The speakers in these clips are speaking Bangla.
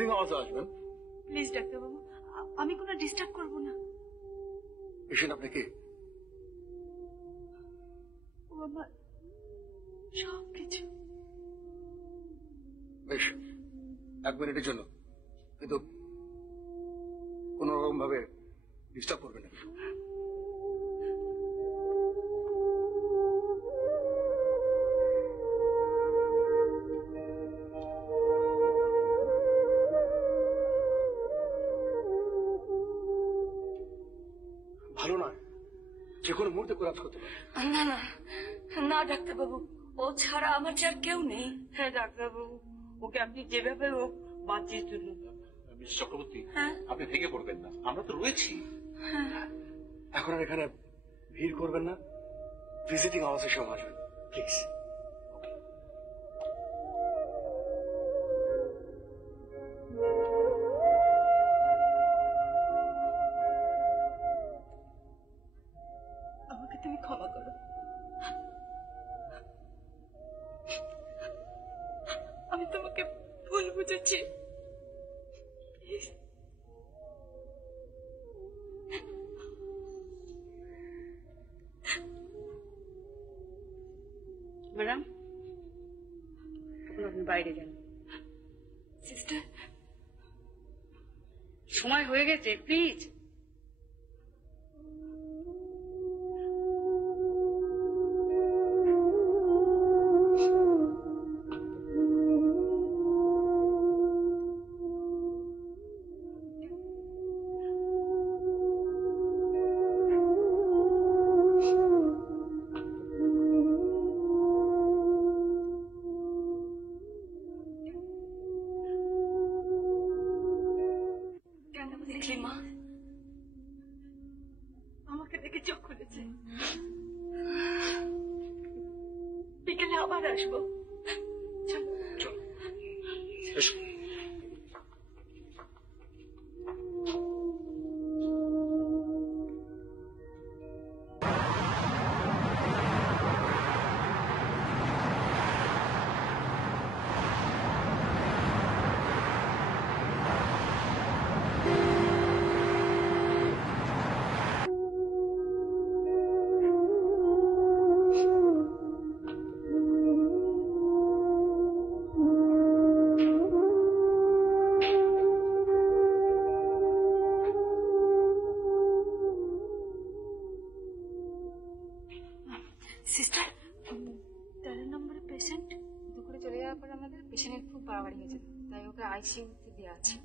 ভিজিটিং আওয়ার্সে আসবেন। প্লিজ ডাক্তারবাবু, আমি কোনো ডিস্টার্ব করব না। পেশেন্ট আপনি কে? ও আমার সবকিছু। বেশ, 1 মিনিটের জন্য, কিন্তু কোন রকম ভাবে ডিস্টার্ব করবেন না। ভালো নয়, যে কোনো মুহূর্তে কোলাপস করতে পারে। না না না ডাক্তারবাবু, ও ছাড়া আমার আর কেউ নেই। হ্যাঁ ডাক্তারবাবু, ওকে আপনি যেভাবে হোক বাঁচিয়ে তুলুন। মিস চক্রবর্তী, আপনি ভেঙে পড়বেন না, আমরা তো রয়েছি। এখন আর এখানে ভিড় করবেন না, ভিজিটিং আওয়ার্সের সময় আসবেন প্লিজ। আমাকে তুমি ক্ষমা করো, আমি তোমাকে ভুল বুঝেছি। ম্যাডাম, আপনি বাইরে যান। সিস্টার, সময় হয়ে গেছে, প্লিজ। দেখলি মা, আমাকে দেখে চোখ খুলেছে। বিকেলে আবার আসবো। সিস্টার, 13 নম্বরের পেশেন্ট দুপুরে চলে যাওয়ার পর আমাদের পেশেন্টের খুব বাড়াবাড়ি হয়েছে, তাই ওকে আইসিইউতে দেওয়া আছে।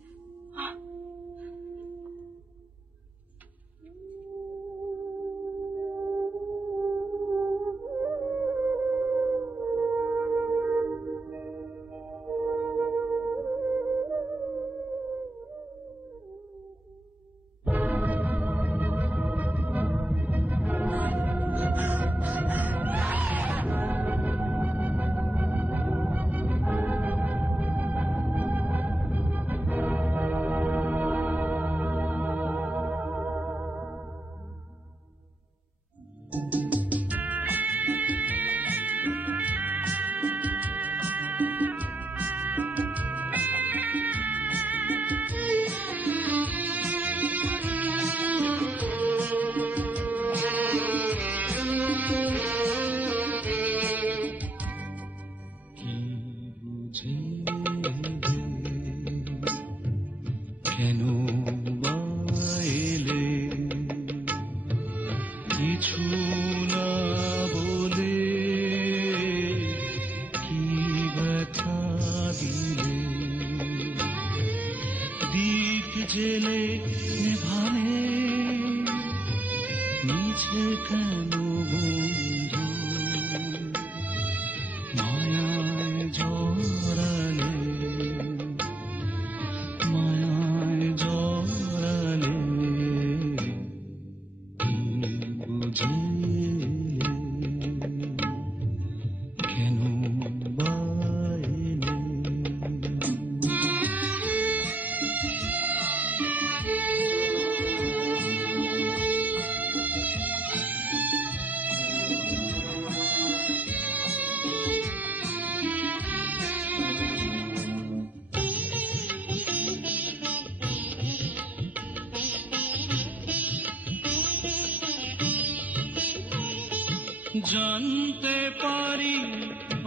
জানতে পারি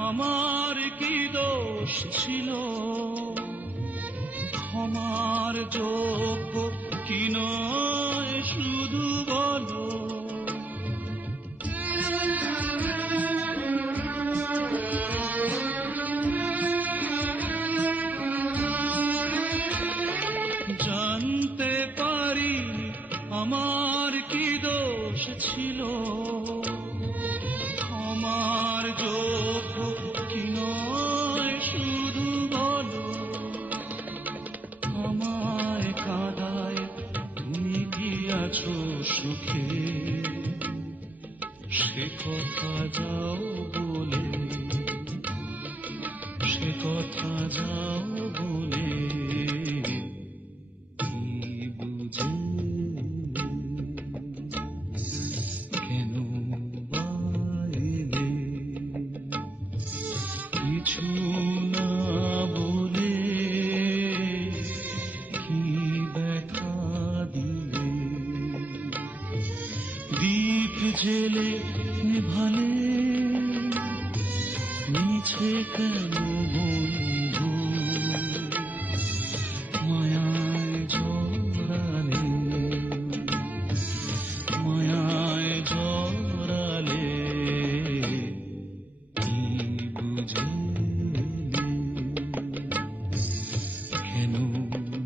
আমার কি দোষ ছিল, ক্ষমার যোগ্য কি নয় শুধু বলো। জানতে পারি আমার কি দোষ ছিল, ক্ষমার যোগ্য কি নয় শুধু বলো। আমায় কাঁদায় তুমি কি আছো সুখে, সে কথা যাও বলে, সে কথা যাও বলে। কি বুঝে কেন বাইরে কিছু না বলে, কি ব্যথা দিলে। দীপ জেলে নেভালে মিছে কেন বন্ধু, মায়ায় জড়ালে, মায়ায় জড়ালে। কি বুঝলে কেন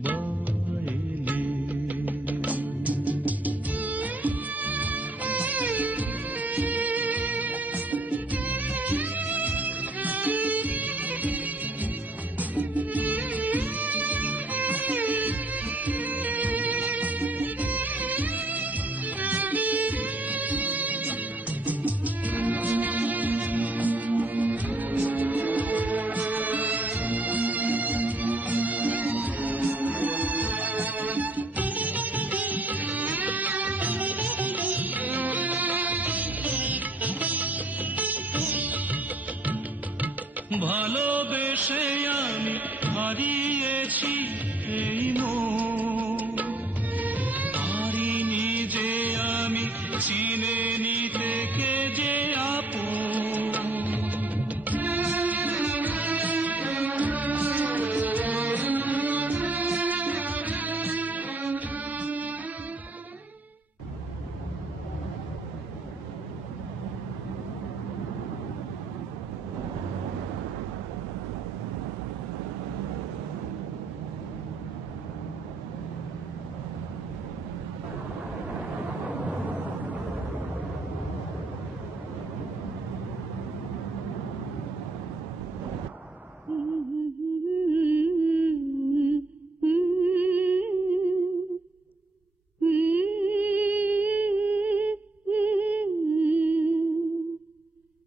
বাইলে। ভালোবেসে আমি হারিয়েছি এই মন, পারিনি যে আমি চিনে নিতে কে যে আপন।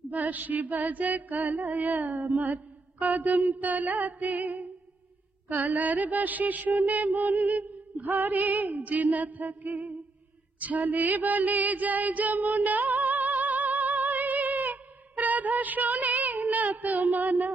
বাঁশি বাজায় কালায় আমার কদম তলাতে, কালার বাঁশি শুনে মন ঘরে যে না থাকে। ছলে বলে যায় যমুনায়, রাধা শোনে না তো মানা।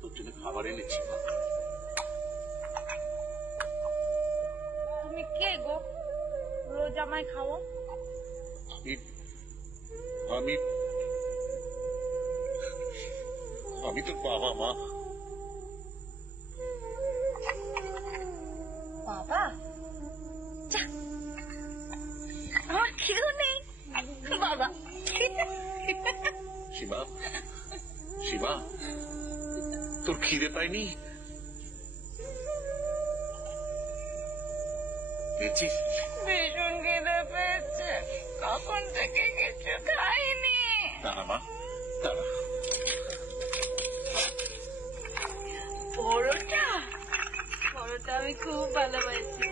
তোর জন্য খাবার এনেছি। তুমি কে গো, রোজ আমায় খাও? আমি আমি তোর বাবা মা। বাবা? আমার কেউ নেই বাবা। শিবা, শিবা, তোর খিদে পায়নি? পেয়েছিস? ভীষণ খিদে পেয়েছে, কখন থেকে কিছু খাইনি। দাঁড়া মা, দাঁড়া। পরোটা, পরোটা আমি খুব ভালোবাসি।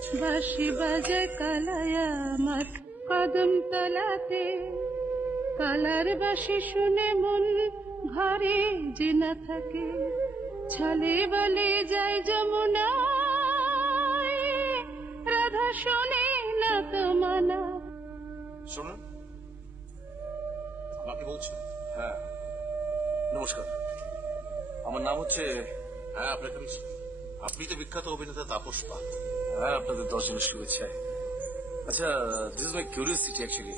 বাঁশি বাজে কালায়া আমার কদম তলাতে, কালার বাঁশি শুনে মন ঘরে যে না থাকে, ছলে বলে যায় যমুনায়, রাধা শোনে না তো মানা। শুনুন, আমাকে বলছেন? হ্যাঁ, নমস্কার, আমার নাম হচ্ছে। হ্যাঁ, আপনাকে আমি চিনি। আপনি তো বিখ্যাত অভিনেতা তাপস পাল। হ্যাঁ, আপনাদের 10 জনের শুভেচ্ছায়। আচ্ছা, this is my curiosity actually.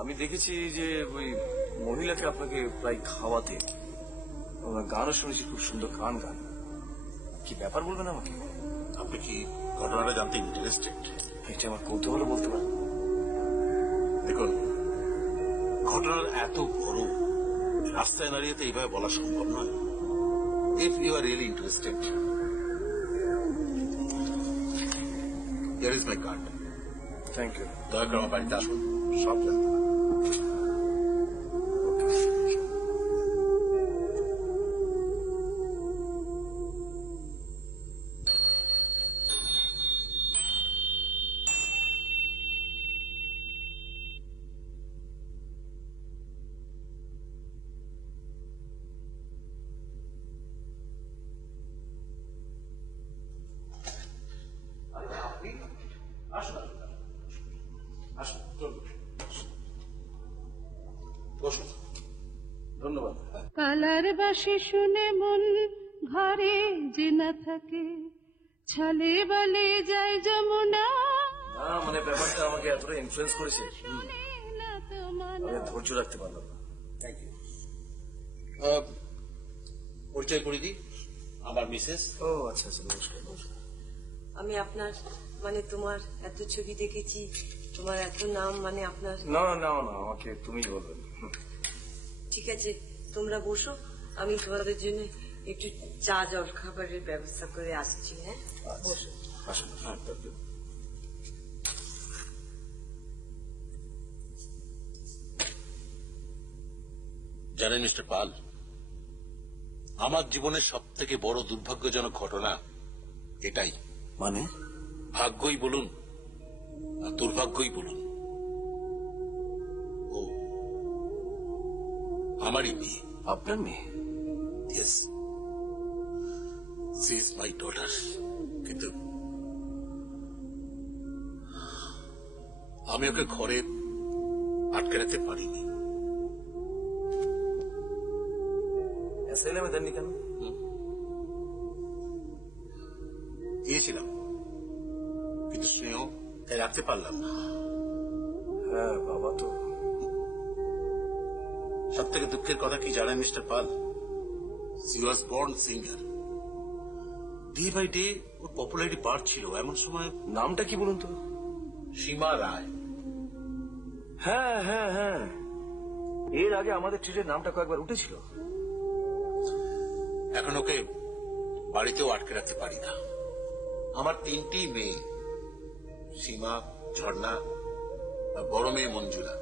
আমি দেখেছি যে ওই মহিলাকে আপনাকে প্রায় খাওয়াতে, ওনার গানও শুনেছি, খুব সুন্দর গান গান। কি ব্যাপার বলবেন আমাকে? আপনি কি ঘটনাটা জানতে ইন্টারেস্টেড? এটা আমার কৌতূহল বলতে পারেন। দেখুন, ঘটনার এত বড়, রাস্তায় দাঁড়িয়ে তো এইভাবে বলা সম্ভব নয়। If you are really interested, here is my card. Thank you. দয়া করে আমার বাড়িতে আসুন, সব জানতে। ধন্যবাদ। কালার বাঁশি শুনে মন ঘরে যে না থাকে, ছলে বলে যায় যমুনা, না মানে ব্যাপারটা আমাকে এতটা ইনফ্লুয়েন্স করেছে, না তো মানা। আমি ধৈর্য রাখতে পারলাম না। Thank you. পরিচয় করে দিই, আমার মিসেস। ও আচ্ছা আচ্ছা, নমস্কার নমস্কার। আমি আপনার মানে তোমার এত ছবি দেখেছি, তোমার এত নাম, মানে আপনার। না না না, আমাকে তুমি বলবেন। ঠিক আছে, তোমরা বসো, আমি তোমাদের জন্য একটু চা জল খাবারের ব্যবস্থা করে আসছি। হ্যাঁ, বসো। আসুন। জানেন মিস্টার পাল, আমার জীবনের সব থেকে বড় দুর্ভাগ্যজনক ঘটনা এটাই। মানে? ভাগ্যই বলুন আর দুর্ভাগ্যই বলুন, ও আমারই মেয়ে। আপনার মেয়ে? Yes, she is my daughter. কিন্তু আমি ওকে ঘরে আটকে রাখতে পারিনি। অ্যাসাইলামে দেননি কেন? দিয়েছিলাম, কিন্তু স্নেহ তাই রাখতে পারলাম না। হ্যাঁ, বাবা তো। সব থেকে দুঃখের কথা কি জানেন mister Pal? She was born singer. Day by day ওর পপুলারিটি বাড়ছিল। এমন সময় নামটা কি বলুন তো? সীমা রায়। হ্যাঁ হ্যাঁ হ্যাঁ, এর আগে আমাদের ট্রেনের নামটা কয়েকবার উঠেছিল। এখন ওকে বাড়িতেও আটকে রাখতে পারি না। আমার 3টি মেয়ে, সীমা, ঝর্ণা আর বড় মেয়ে মঞ্জুলা।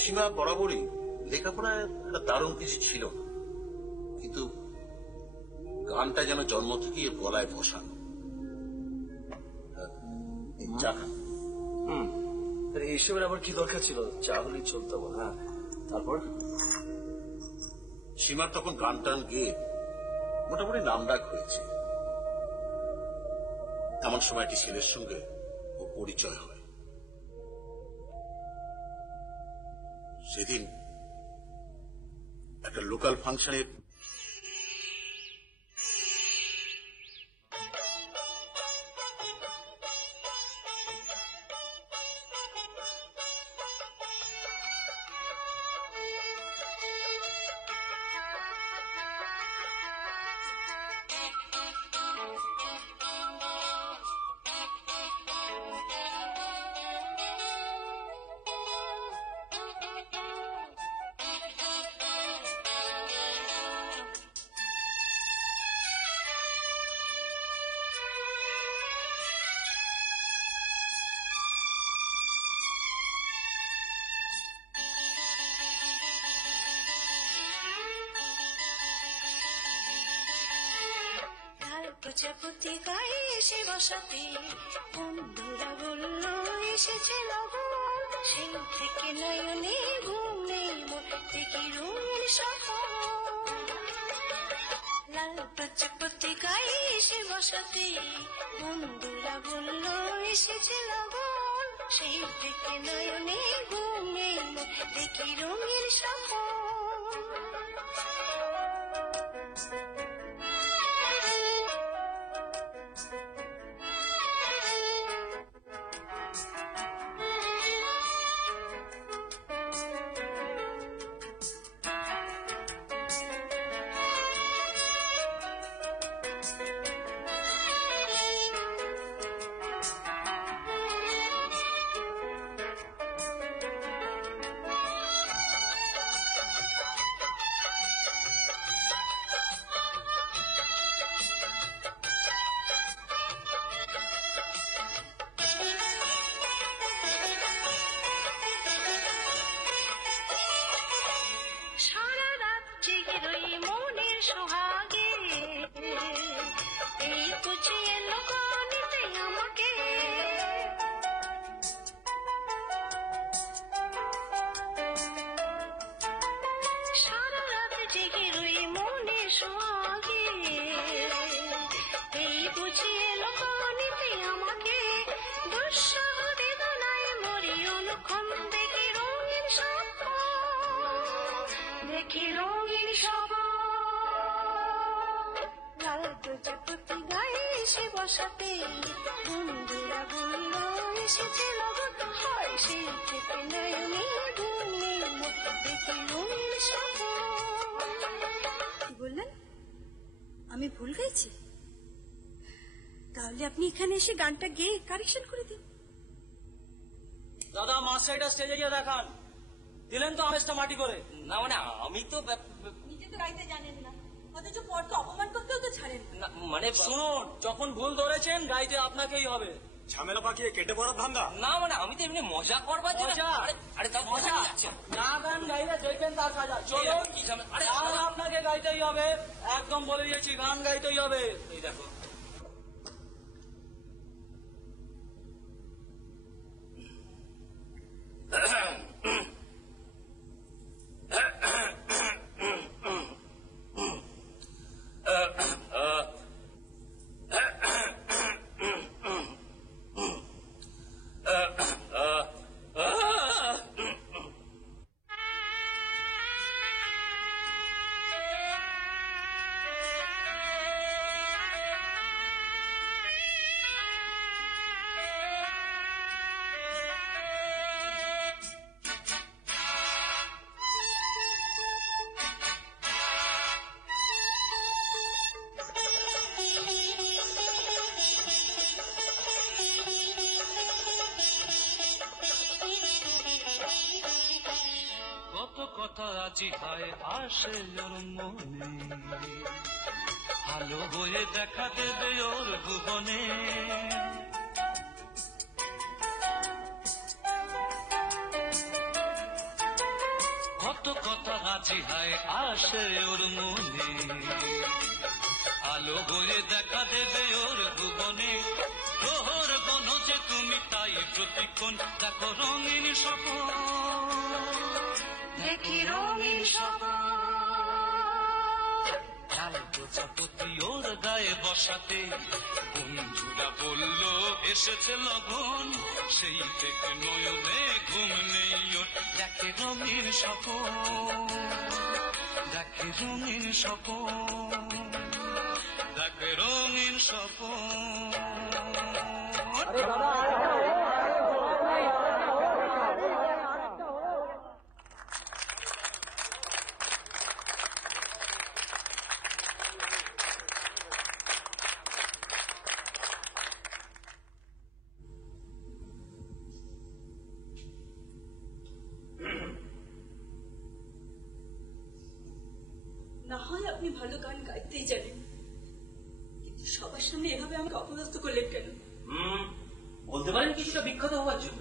সীমা বরাবরই লেখাপড়ায় একটা দারুণ কিছু ছিল না, কিন্তু গানটা যেন জন্ম থেকেই এর গলায় বসানো। এইসবের আবার কি দরকার ছিল? চা হলেই চলতো। হ্যাঁ, তারপর সীমার তখন গান টান গেয়ে মোটামুটি নামডাক হয়েছে। এমন সময় একটি ছেলের সঙ্গে ও পরিচয় হয়। সেদিন একটা লোকাল ফাংশনে প্রজাপতি গায়ে এসে বসাতে বন্ধুরা বলল এসেছে লগন, সেই থেকে নয়নে ঘুম নেই মোর, দেখি রঙিন স্বপন। লাল প্রজাপতি গায়ে এসে বসাতে বন্ধুরা বলল এসেছে লগন, সেই থেকে নয়নে ঘুম নেই মোর, দেখি রঙিন স্বপন। প্রজাপতি গায়ে এসে বসাতে বন্ধুরা বলল এসেছে লগন, হয় সেই থেকে নয়নে ঘুম নেই মোর, দেখি রঙিন স্বপন। কি বললেন? আমি ভুল গাইছি? তাহলে আপনি এখানে এসে গানটা গেয়ে কারেকশন করে দিন। দাদা মাস্টারটা স্টেজে গিয়ে দেখান। দিলেন তো আমেজটা মাটি করে। না মানে আমি তো নিজে তো গাইতে জানেন না, অথচ পরকে অপমান করতেও তো ছাড়েন না। মানে শুনুন, যখন ভুল ধরেছেন গাইতে আপনাকেই হবে। ঝামেলা পাকিয়ে কেটে পড়ার ধান্দা? না মানে আমি তো এমনি মজা করবার জন্য। আরে মজা না, গান গাইলে দেখবেন তার সাজা। চলুন, গান আপনাকে গাইতেই হবে, একদম বলে দিয়েছি, গান গাইতেই হবে। এই দেখো আসে ওর মনে, ভালো হয়ে দেখা দেবে ওর ভুবনে। কত কথা রাজি হয় আসে ওর মনে, ভালো হয়ে দেখা দেবে ওর ভুবনে। প্রহর গণ যে তুমি তাই প্রতিক্ষণ দেখো রঙিন স্বপন, দেখি রঙিন স্বপন। প্রজাপতি ওর গায়ে বসাতে বন্ধুরা বলল এসেছে লগন, সেই থেকে নয়নে ঘুম নেই ওর, দেখে রঙিন স্বপন, দেখে রঙিন স্বপন, দেখে রঙিন স্বপন। না হয় আপনি ভালো গান গাইতেই জানেন, কিন্তু সবার সামনে এভাবে আমাকে অপদস্থ করলেন কেন? বলতে পারেন কিছুটা বিখ্যাত হওয়ার জন্য।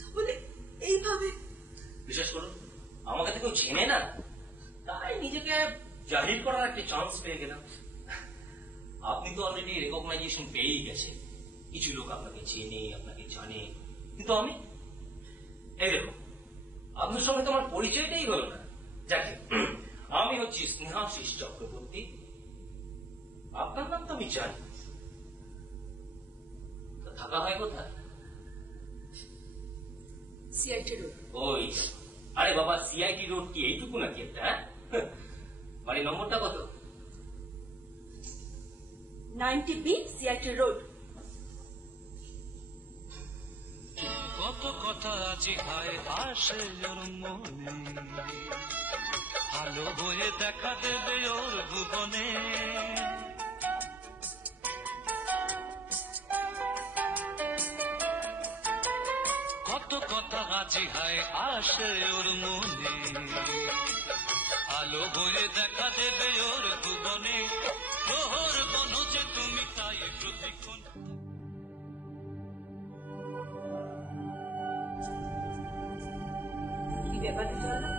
তাহলে এইভাবে? বিশ্বাস করুন, আমাকে তো কেউ চেনে না, তাই নিজেকে জাহির করার একটা চান্স পেয়ে গেলাম। আপনি তো অলরেডি রেকগনাইজেশন পেয়েই গেছেন, কিছু লোক আপনাকে চেনে, আপনাকে জানে, কিন্তু আমি এই দেখুন আপনার সঙ্গে তো আমার পরিচয়টাই হলো না। যাকে আমি হচ্ছি স্নেহাশিস চক্রবর্তী, আপনার নাম তো আমি জানি, থাকা হয় কোথায়? CIT road. ওই আরে বাবা, সিআইটি রোড কি এইটুকু নাকি একটা? বাড়ির নম্বরটা কত? 90B CIT road. কত কথা আজি খায় আসে ওর মনে, ভালো হয়ে দেখা দেবে ওর ভুবনে। কত কথা আজি খায় আসে ওর মনে, ভালো হয়ে দেখা দেবে ওর ভুবনে। প্রহর বনো যে তুমি তাই প্রতিক্ষণ। কি ব্যাপারটা চলো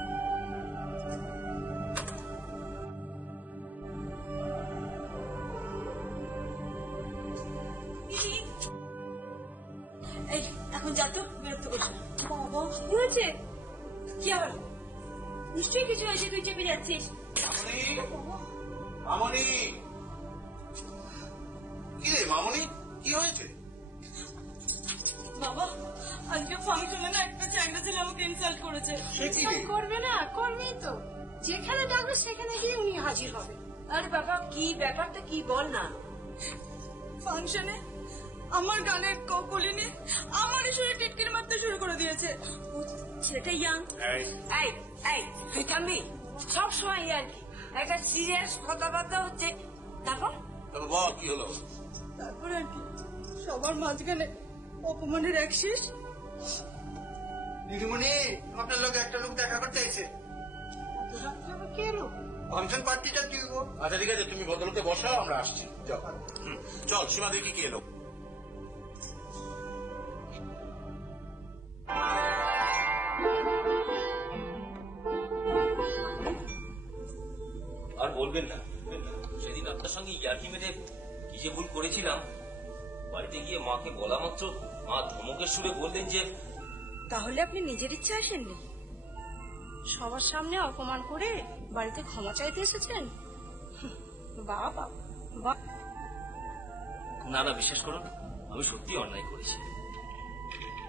এই এখন যা তো, বিরক্ত করছো না। বাবা কি হয়েছে? কি হলো? নিশ্চয়ই কিছু হয়েছে, তুই চেপে যাচ্ছিস। মামনি, কি রে মামনি, কি হয়েছে? বাবা আজকে ফাংশনে না একটা চ্যাংড়া ছেলে আমাকে ইনসাল্ট করেছে। করবে না, করবেই তো। যেখানে ডাকবে সেখানে গিয়ে উনি হাজির হবে। আরে বাবা কি ব্যাপারটা কি বল না। ফাংশনে আমার গানের কলি নিয়ে আমার সুরে টিটকিরি মারতে শুরু করে দিয়েছে। ছেলেটা ইয়াং। এই এই তুই থামবি? সবসময় আর কি একটা সিরিয়াস কথাবার্তা হচ্ছে, তারপর বল কি হলো? তারপর আর কি সবার মাঝখানে অপমানের এক শেষ। দিদিমণি, আপনার লোক একটা লোক দেখা করতে চাইছে। কে এলো? ফাংশন পার্টিটা কি গো? আচ্ছা ঠিক আছে, তুমি ভদ্রলোকে বসাও, আমরা আসছি। চল সীমা, দেখি কি এলো। আর বলবেন না, সেদিন আপনার সঙ্গে ইয়ার্কি মেরে কি যে ভুল করেছিলাম, বাড়িতে গিয়ে মাকে বলা মাত্র মা ধমকের সুরে বললেন যে তাহলে আপনি নিজের ইচ্ছে আসেননি, সবার সামনে অপমান করে বাড়িতে ক্ষমা চাইতে এসেছেন? বাবা না না, বিশ্বাস করুন আমি সত্যি অন্যায় করেছি।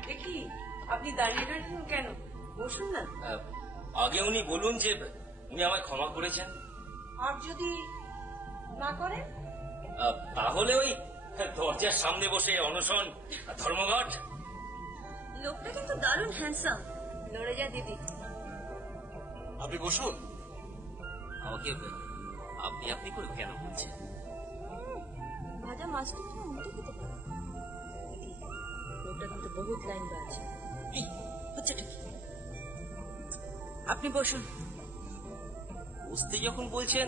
দেখি আপনি দাঁড়িয়ে রয়েছেন কেন? বসুন না। আগে উনি বলুন যে উনি আমায় ক্ষমা করেছেন। আর যদি না করেন? তাহলে ওই দরজার সামনে বসে অনশন, ধর্মঘট। লোকটা কিন্তু দারুণ হ্যান্ডসাম। লড়ে যা দিদি। আপনি বসুন। আমাকে আপনি আপনি করে কেন বলছেন? ভাজা মাছটা তুমি উল্টে খেতে পারো। দিদি, লোকটা কিন্তু বহুত লাইন আছে। হচ্ছে ঠিক। আপনি বসুন। বুঝতে যখন বলছেন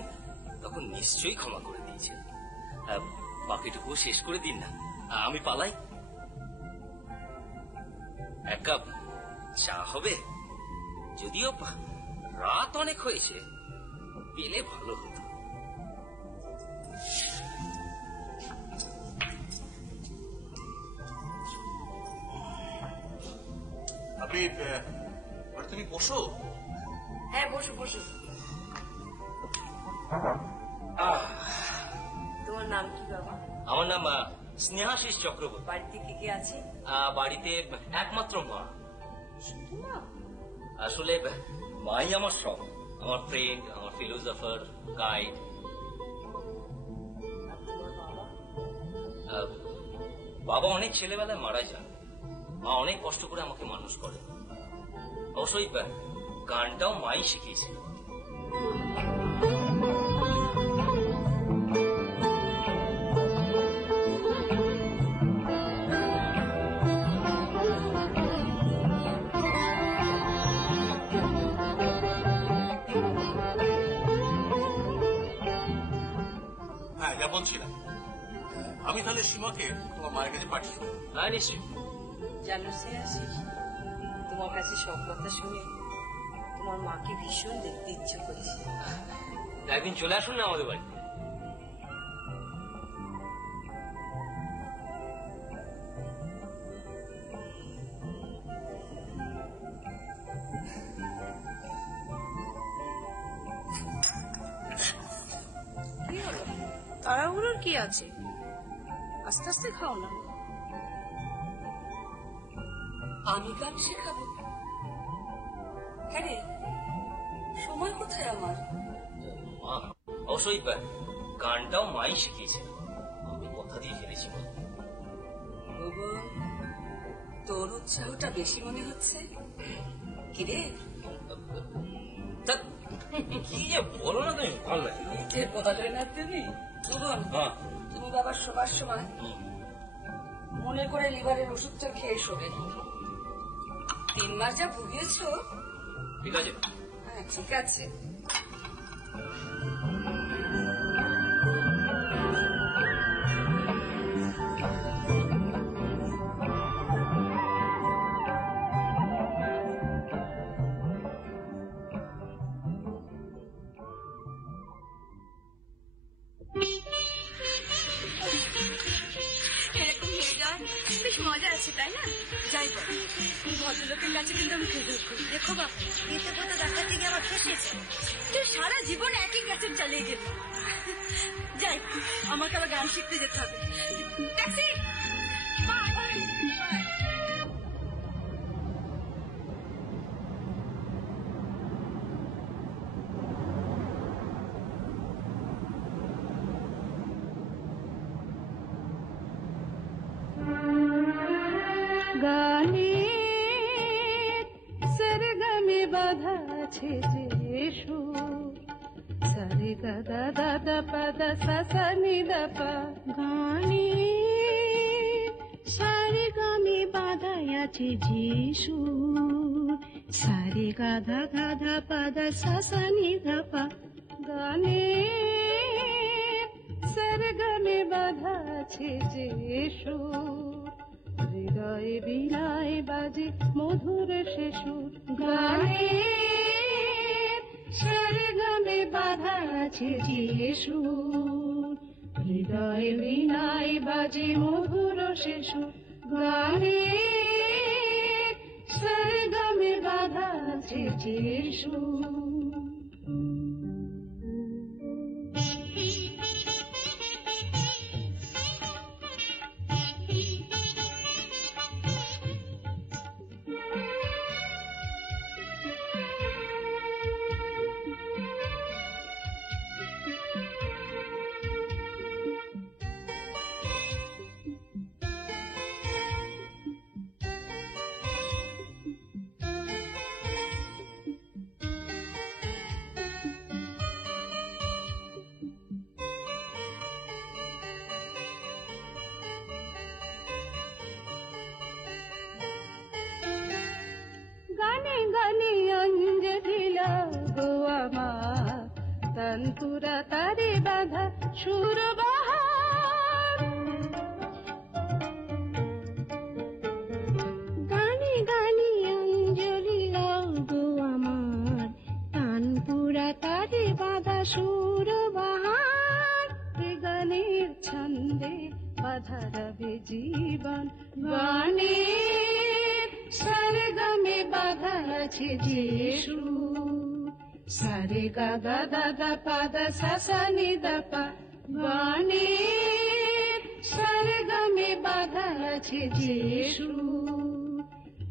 তখন নিশ্চয়ই ক্ষমা করে দিয়েছেন। বাকিটুকু শেষ করে দিন না, আমি পালাই। এক কাপ চা হবে? যদিও রাত অনেক হয়েছে, পেলে ভালো হতো। আপনি তুমি বসো। হ্যাঁ বসো বসো। তোমার নাম কি বাবা? আমার নাম স্নেহাশিস চক্রবর্তী। বাড়িতে কে কে আছে? বাড়িতে একমাত্র মা। শুধু মা? আসলে মাই আমার সব, আমার ফ্রেন্ড, আমার ফিলোসফার, গাইড। বাবা অনেক ছেলেবেলায় মারা যান, মা অনেক কষ্ট করে আমাকে মানুষ করে। অবশ্যই গানটাও মাই শিখিয়েছে। হ্যাঁ, যা বলছিলাম, আমি তাহলে সীমাকে তোমার মায়ের কাছে পাঠিয়ে দেবো। হ্যাঁ নিশ্চয়ই। জানো শ্রেয়াশিস, তোমার কাছে সব কথা শুনে তোমার মাকে ভীষণ দেখতে ইচ্ছে করেছে। একদিন চলে আসুন না আমাদের বাড়িতে। কি আছে, আস্তে আস্তে খাও না। আমি গান শেখাবো? হ্যাঁ রে, সময় কোথায় আমার? মা অবশ্যই গানটাও মাই শিখিয়েছে, আমি কথা দিয়ে ফেলেছি। তোর উৎসাহটা বেশি মনে হচ্ছে। কিরে কি যে বলো না তুমি, ভালো লাগে বলে না তুমি। তুমি বাবার শোবার সময় মনে করে লিভারের ওষুধটা খেয়ে শোবে। 3 মাস যা ভুগিয়েছ। ঠিক আছে? হ্যাঁ ঠিক আছে। এরকম হয়ে যাওয়ার বেশ মজা আছে, তাই না? যাই বল, ভদ্রলোকের কাছে কিন্তু আমি খেজুর করি। দেখো বাবা, এতে কথা দেখাতে গিয়ে আমার ফেসেছে। তুই সারা জীবন একই ক্যাসেট চালিয়ে গেলি। যাই, আমাকে আবার গান শিখতে যেতে হবে। ট্যাক্সি, গানে সরগমে বাধা আছে যে সুর, সারে গাদা দাদা পাদা সাসা নিদা পা। গানে সরগমে বাধা আছে যে সুর, সারে গাধা গাধা পাদা সাসা নিদা পা। গানে সরগমে বাধা আছে যে সুর, হৃদয়ে বিনায় বাজে মধুর সে সুর। গানে সরগমে বাধা আছে যে সুর, হৃদয়ে বিনায় বাজে মধুর সে সুর। গানে সরগমে বাধা আছে যে সুর। গানে গানে অঞ্জলি লাগো আমার, তন্তুরা তারে বাধা সুর বাহার। গানে গানে অঞ্জলি লাগো আমার, তানপুরা তারে বাধা সুর বাহার। গানের ছন্দে বাধা রবে জীবন, গানে সরগমে বাধা আছে যে সুর, সারে গাদা দাদা পাদা সাসা নিদা পা। গানে সরগমে বাধা আছে যে সুর,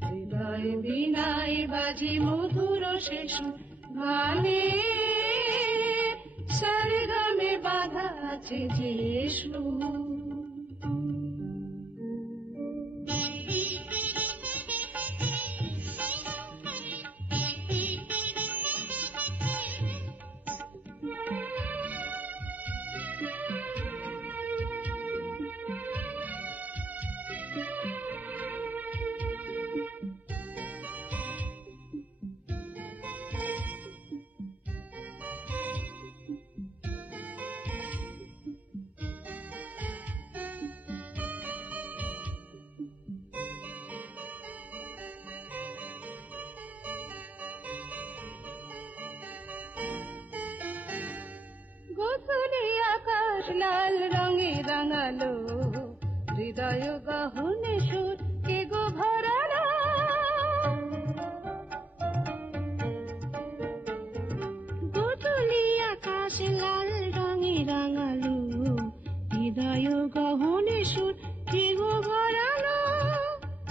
হৃদয় বিনায় বাজে মধুর সে সুর। গানে সরগমে বাধা আছে যে সুর। গোধূলি আকাশ লাল রঙে রাঙালো, হৃদয় গহনে সুর কে গো ভরালো। গোধূলি আকাশ লাল রঙে রাঙালো, গহনে সুর কেহ ভরালো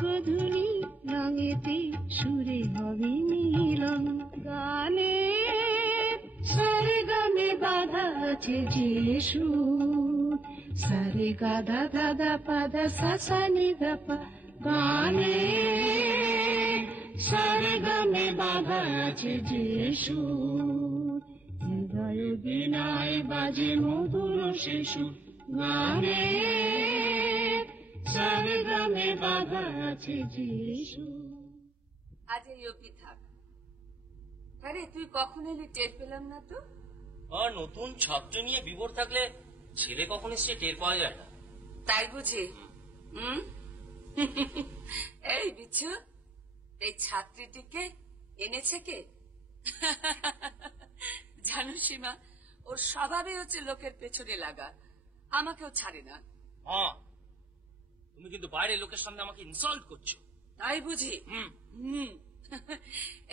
গধূলি রঙেতে সুরে হবে মিলন গানে সারে গামে বাধা আছে যে সুর সারে গাধা দাদা পাদা সাসা নিদা পা গানে সারে গামে বাধা আছে যে সুর হৃদয় বিনায় বাজে মধুর সে সুর গানে সারে গামে বাধা আছে যে সুর। আজ এই অব্দি থাক। আরে তুই কখন এলি টের পেলাম না তো। আর নতুন ছাত্র নিয়ে বিভোর থাকলে ছেলে কখন এসে টের পাওয়া যায় না। তাই বুঝি? এই বিচ্ছু, এই ছাত্রীটিকে এনেছে কে? জানো সীমা, ওর স্বভাবে হচ্ছে লোকের পেছনে লাগা, আমাকেও ছাড়ে না। হ্যাঁ, তুমি কিন্তু বাইরে লোকের সামনে আমাকে ইনসাল্ট করছো। তাই বুঝি?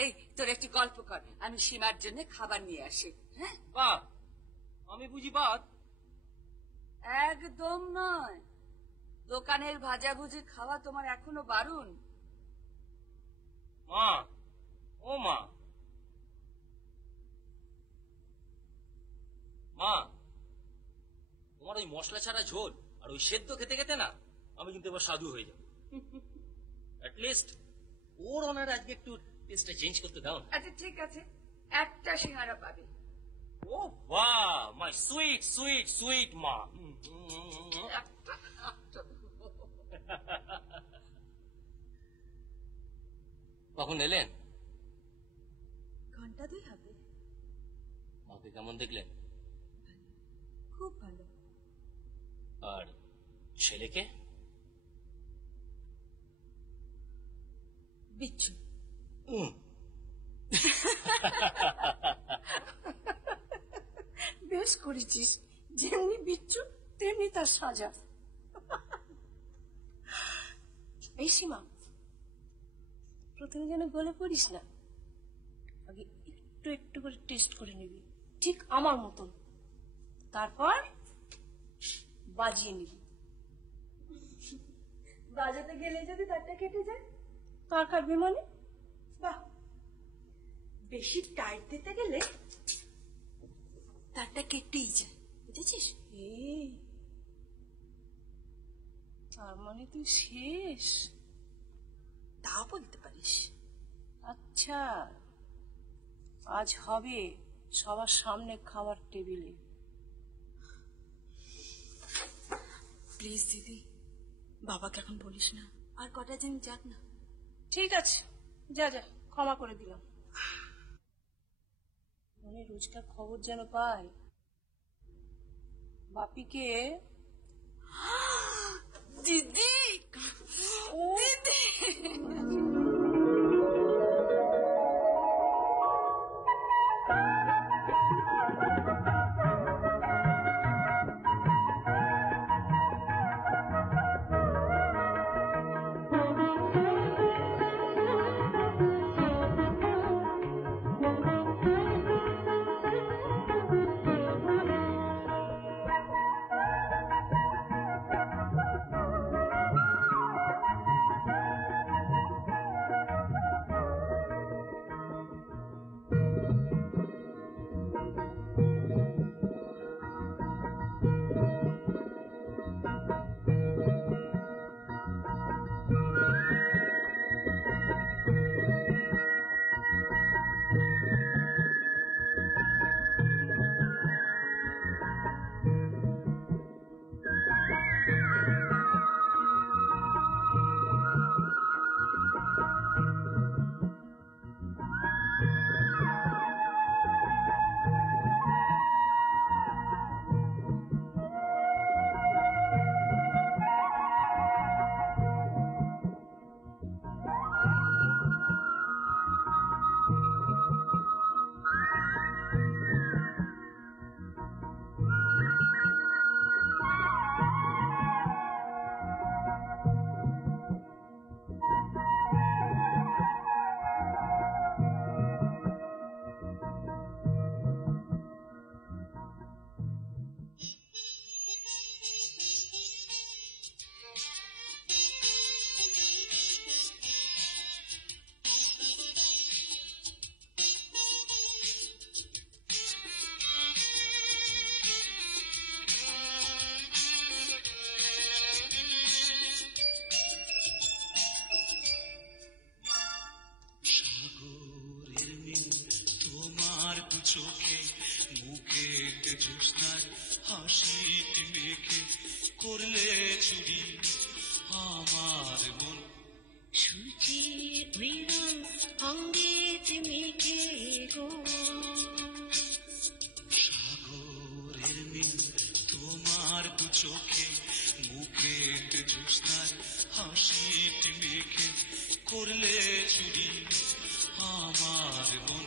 এই তোর একটি গল্প কর, আমি সীমার জন্য খাবার নিয়ে আসি। হ্যাঁ, বাহ, আমি বুঝি বাদ? একদম নয়, দোকানের ভাজাভুজি খাওয়া তোমার এখনো বারণ। মা, ও মা, মা, তোমার ওই মশলা ছাড়া ঝোল আর ওই সেদ্ধ খেতে খেতে না আমি কিন্তু এবার সাধু হয়ে যাব। অ্যাটলিস্ট ওর ওনার আজকে একটু টেস্টটা চেঞ্জ করতে দাও না। আচ্ছা ঠিক আছে, একটা সিঙ্গারা পাবে। ও বাহ, মাই সুইট সুইট সুইট মা। কখন এলেন? ঘন্টা 2 হবে। মাকে কেমন দেখলেন? খুব ভালো। আর ছেলেকে? বিচ্ছু। বেশ করেছিস, যেমনি বিচ্ছু তেমনি তার সাজা। এই সীমা, প্রথমে যেন গলে পড়িস না, আগে একটু একটু করে টেস্ট করে নিবি, ঠিক আমার মতন, তারপর বাজিয়ে নিবি। বাজাতে গেলে যদি তারটা কেটে যায়, তার কাটবে মানে? বাহ, বেশি টাইট দিতে গেলে তারটা কেটেই যায়, বুঝেছিস? তার মানে তুই শেষ, তা বলতে পারিস। আচ্ছা, আজ হবে সবার সামনে খাবার টেবিলে। প্লিজ দিদি, বাবাকে এখন বলিস না, আর কটা দিন যাক না। ঠিক আছে, যা যা, ক্ষমা করে দিলাম। মনে রোজকার খবর যেন পায়, বাপিকে। দিদি, দিদি, মুখেতে জ্যোৎস্নার হাসিটি মেখে করলে চুরি আমার মন।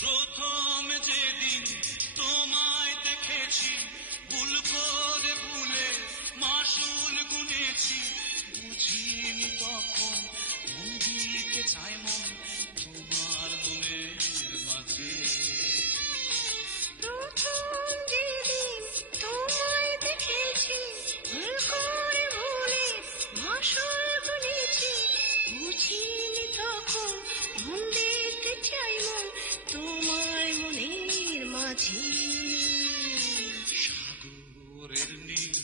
প্রথম যেদিন তোমায় দেখেছি ভুল করে ভুলে মাসুল গুনেছি, বুঝিনি তখন মন দিতে চাই মন তোমার মনের মাঝে। প্রথম যেদিন তোমায় দেখেছি ভুল করে ভুলে মাসুল গুনেছি, বুঝিনি তখন মন দিতে চাই মন তোমার মনের মাঝে। সাগরের নীল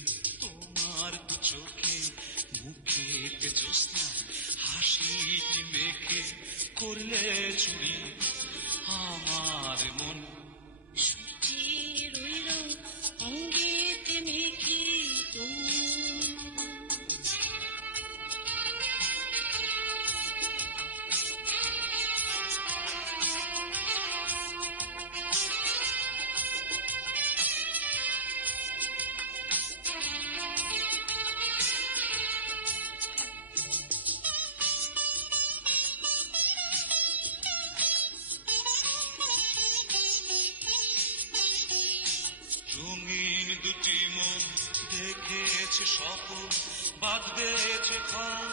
তোমার দু চোখে মুখেতে জ্যোৎস্না হাসিটি মেখে করলে চুরি আমার মন। সূর্যের ওই রং অঙ্গেতে মেখে তুমি রঙিন দুটি মন দেখেছে স্বপ্ন বাঁধবেছে ঘর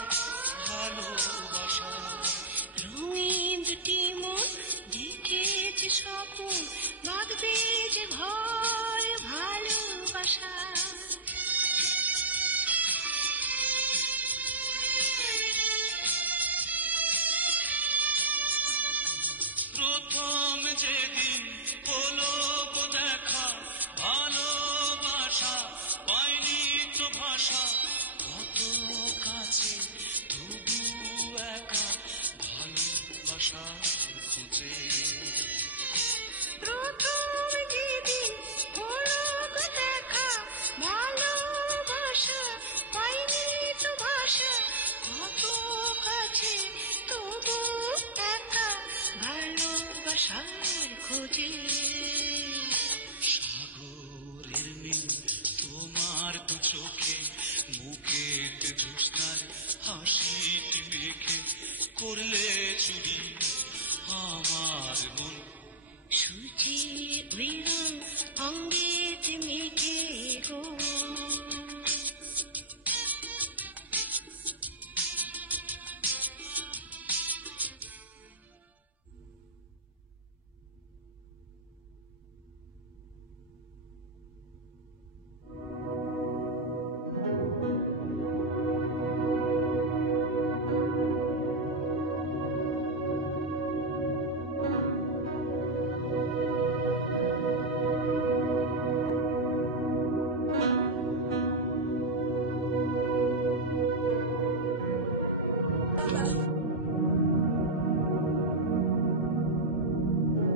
ভালোবাসা। রঙিন দুটি মন দেখেছে স্বপ্ন বাঁধবে যে ঘর ভালোবাসা। প্রথম যেদিন হলো গো দেখা ভালোবাসা, পাইনি তো ভাষা কত কাছে তবু একা ভালোবাসার খুঁজে। প্রথম যেদিন হলো গো দেখা ভালোবাসা, পাইনি তো ভাষা কত কাছে তবু একা ভালোবাসার খোঁজে। সাগরের নীল তোমার দু চোখে মুখেতে জ্যোৎস্নার হাসিটি মেখে করলে চুরি আমার মন। সূর্যের ওই রং অঙ্গেতে মেখে গো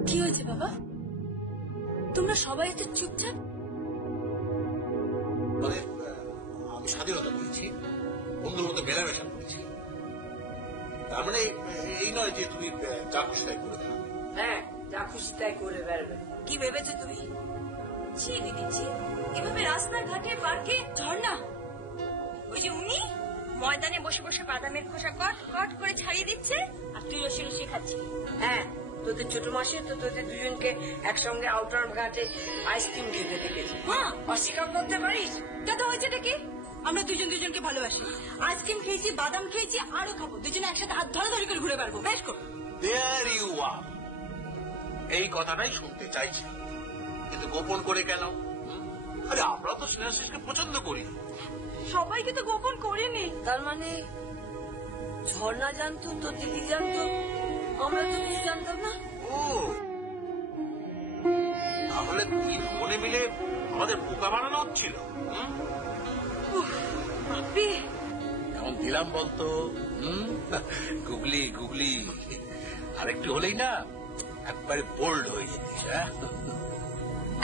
কি হয়েছে বাবা? তোমরা সবাই এত চুপচাপ। মানে আমি স্বাধীনতা পেয়েছি, বন্ধুর মতো মেলামেশা করেছি, তার মানে এই নয় যে তুমি যা খুশি তাই করে দাও। হ্যাঁ, যা খুশি তাই করে বেড়াবে। কি ভেবেছো তুমি? ছি দিদি ছি, এভাবে রাস্তার ঘাটে পার্কে ঝর্ণা। ওই যে উনি ময়দানে বসে বসে বাদামের খোসা কট কট করে ছাড়িয়ে দিচ্ছে আর তুই রসে রসে খাচ্ছিস। হ্যাঁ, তোদের ছোট মাসে তো তোদের দুজনকে একসঙ্গে আউটার ঘাটে আইসক্রিম খেতে দেখেছি। হ্যাঁ, অস্বীকার করতে পারিস? দাদা হয়েছেটা কি? আমরা দুজন দুজনকে ভালোবাসি, আইসক্রিম খেয়েছি, বাদাম খেয়েছি, আরো খাবো, দুজনে একসাথে হাত ধরাধরি করে ঘুরে বেড়াবো। বেশ কর। There you are. এই কথাটাই শুনতে চাইছি, কিন্তু গোপন করে কেন? আরে আমরা তো স্নেহাশিসকে পছন্দ করি। সবাইকে তো গোপন করিনি। তার মানে ঝর্ণা জানতো, তোর দিদি জানতো, আমরা তো কিছু জানতাম না। ও তাহলে দুই বোনে মিলে আমাদের বোকা বানানো হচ্ছিল। কেমন দিলাম বলতো? গুগলি গুগলি আরেকটু হলেই না একবারে বোল্ড হয়ে যেতিস।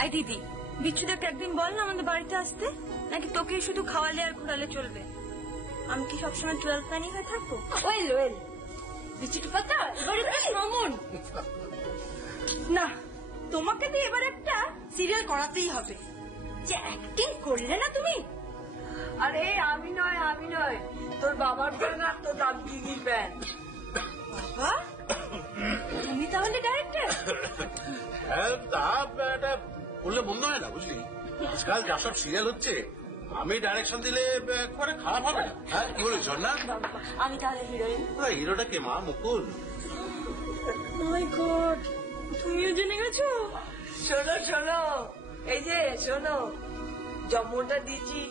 আই দিদি, বিচ্ছুদেরকে একদিন বল না আমাদের বাড়িতে আসতে, নাকি তোকে শুধু খাওয়ালে আর ঘোরালে চলবে? আমি কি সবসময় 12 প্যানি হয়ে থাকবো? ওয়েল ওয়েল বিচ্ছুটু পাতা, এবারে মামুন না, তোমাকে তো এবার একটা সিরিয়াল করাতেই হবে। যে অ্যাক্টিং করলে না তুমি। আরে আমি নয় তোর বাবার ফ্যান আর তোর দাদির ফ্যান। বাবা তুমি তাহলে ডাইরেক্টর? হ্যাঁ, তা বললে মন্দ হয় না, বুঝলি? আজকাল যা সব সিরিয়াল হচ্ছে আমি ডাইরেকশন দিলে খুব একটা খারাপ হবে না। হ্যাঁ, কি বলিস ঝর্ণা? আমি তাহলে হিরোইন। হিরোটা কে মা? মুকুল? মাই গড, তুমিও জেনে গেছো? শোনো এই যে শোনো, জন্মটা দিচ্ছি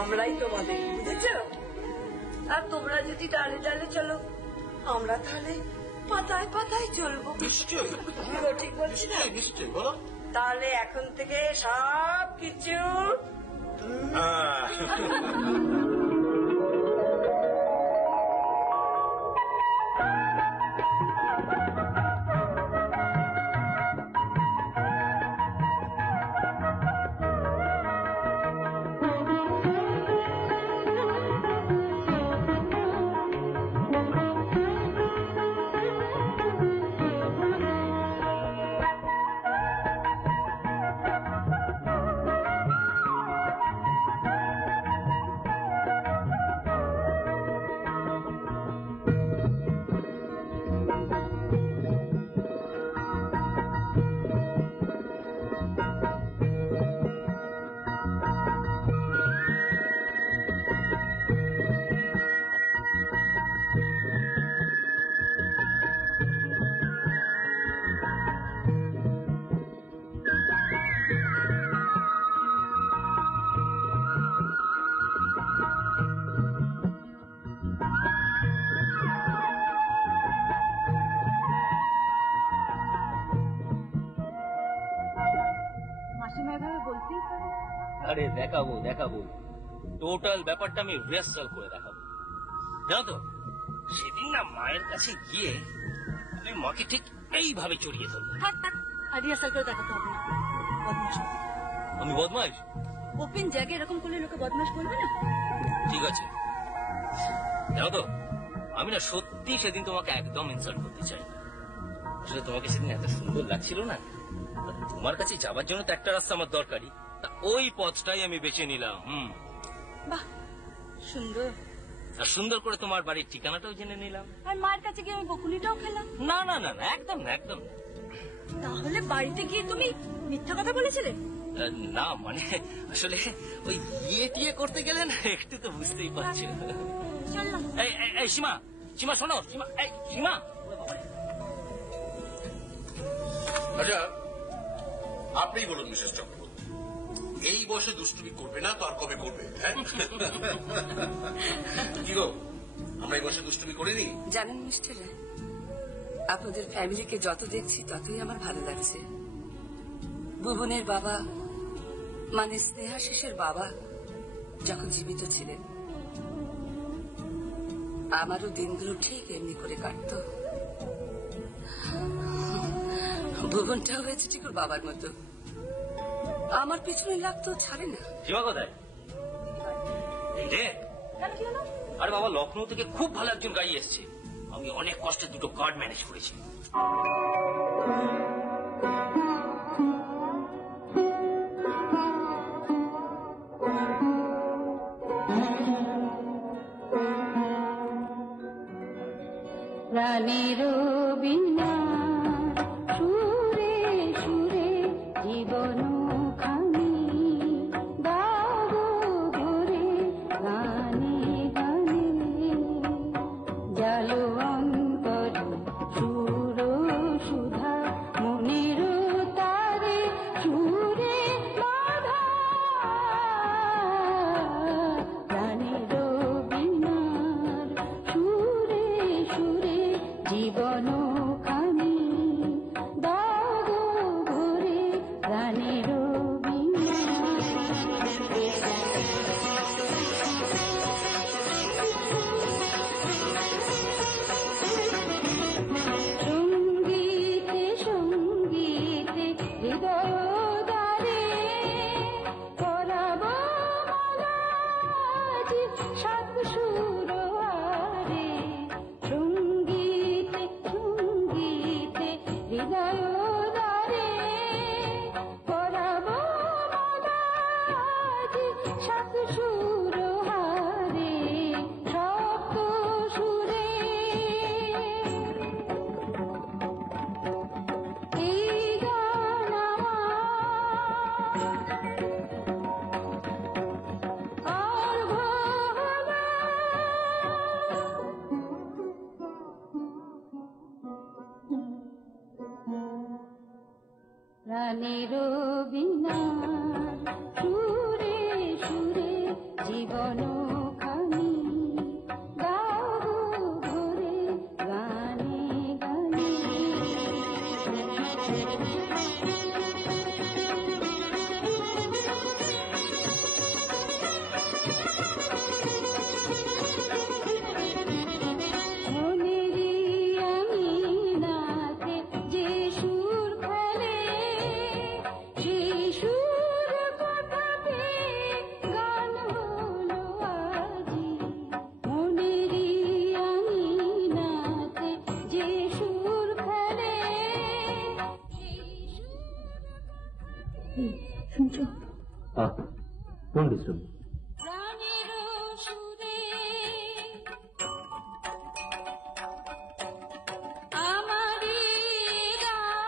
আমরাই তোমাদের, বুঝেছো? আর তোমরা যদি ডালে ডালে চলো, আমরা তাহলে পাতায় পাতায় চলবো। নিশ্চয়ই ঠিক বলছি না? নিশ্চয়ই, বলো। তাহলে এখন থেকে সব কিছু আরে দেখাবো টোটাল ব্যাপারটা আমি রিহার্সাল করে দেখাবো। জানো তো, সেদিন না মায়ের কাছে গিয়ে আমি মাকে ঠিক এইভাবে চড়িয়ে ধরবো। রিহার্সাল করে দেখাতে হবে। আমি বদমাইশ? ওপেন জায়গায় এরকম করলে লোকে বদমাশ বলবে না? ঠিক আছে, জানো তো, আমি না সত্যি সেদিন তোমাকে একদম ইনসাল্ট করতে চাই না। আসলে তোমাকে সেদিন এত সুন্দর লাগছিল না, তোমার কাছে যাবার জন্য তো একটা রাস্তা আমার দরকারি, ওই পথটাই আমি বেছে নিলাম। বাহ, সুন্দর। আর সুন্দর করে তোমার বাড়ির ঠিকানাটাও জেনে নিলাম। আর মায়ের কাছে গিয়ে আমি বকুনিটাও খেলাম। না না না না, একদম না, একদম না। তাহলে বাড়িতে গিয়ে তুমি মিথ্যা কথা বলেছিলে? না মানে আসলে ওই টিয়ে করতে গেলে না একটু তো বুঝতেই পারছি। চললাম। এই সীমা, শোনো, সীমা। আচ্ছা, আপনি বলুন মিসেস চক্রবর্তী, এই বয়সে দুষ্টুমি করবে না তো আর কবে করবে? কি গো, আমরা এই বয়সে দুষ্টুমি করিনি? জানেন মিস্টার রায়, আপনাদের ফ্যামিলিকে যত দেখছি ততই আমার ভালো লাগছে। ভুবনের বাবা মানে স্নেহাশিসের বাবা যখন জীবিত ছিলেন, আমারও দিনগুলো ঠিক এমনি করে কাটতো। ভুবনটাও হয়েছে ঠিক ওর বাবার মতো, আমার পিছনে লাগতো, ছাড়ে না। সীমা কোথায়? আরে বাবা, লখনৌ থেকে খুব ভালো একজন গাড়ি এসছে, আমি অনেক কষ্টে দুটো কার্ড ম্যানেজ করেছি। প্রাণের বিনা সুরে সুরে জীবন খানি গাব ঘুরে গানে গানে জালো অন্তর সুর সুধা মনের তারে সুরে বাধা প্রাণের বিনার সুরে সুরে জীবন খানি দাগ ঘুরে প্রাণের বিনা প্রাণের বিনার সুরে সুরে জীবন খানি গাও ধরে গানে গানে মনেরই আঙিনাতে যে সুর ফেলে সেই সুর কথাতে গান হলো আজি মনেরই আঙিনাতে যে সুর ফেলে শুনছো প্রাণের সুরে আমারি গান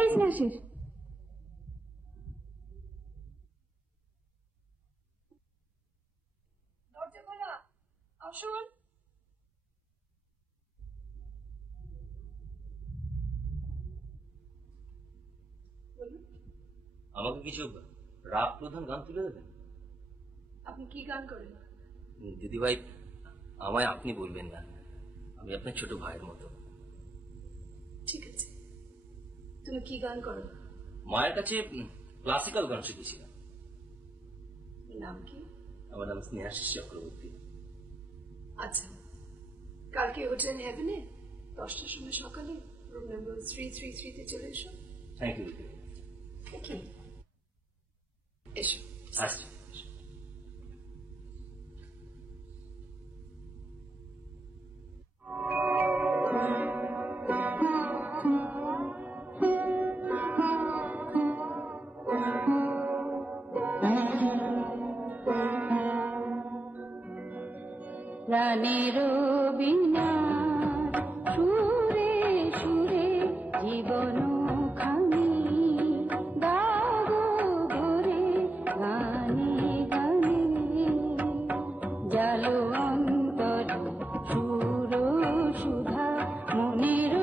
এই স্নেহাশিস দরজা খোলা আসুন আমাকে কিছু রাগ প্রধান গান তুলে দেবেন? আপনি কি গান করেন? দিদি ভাই, আমায় আপনি বলবেন না, আমি আপনার ছোট ভাইয়ের মতো। ঠিক আছে, তুমি কি গান করো? মায়ের কাছে ক্লাসিক্যাল গান শিখেছিলাম। নাম কি? আমার নাম স্নেহাশিস চক্রবর্তী। আচ্ছা, কালকে হোটেল হেভেনে 10টার সময় সকালে রুম নম্বর 333 চলে এসো। থ্যাংক ইউ দিদি। কি এসো। আচ্ছা। প্রাণের বিনার সুরে সুরে জীবন খানি গাও ধরে গানে গানে জালো অন্তর সুর সুধা মনের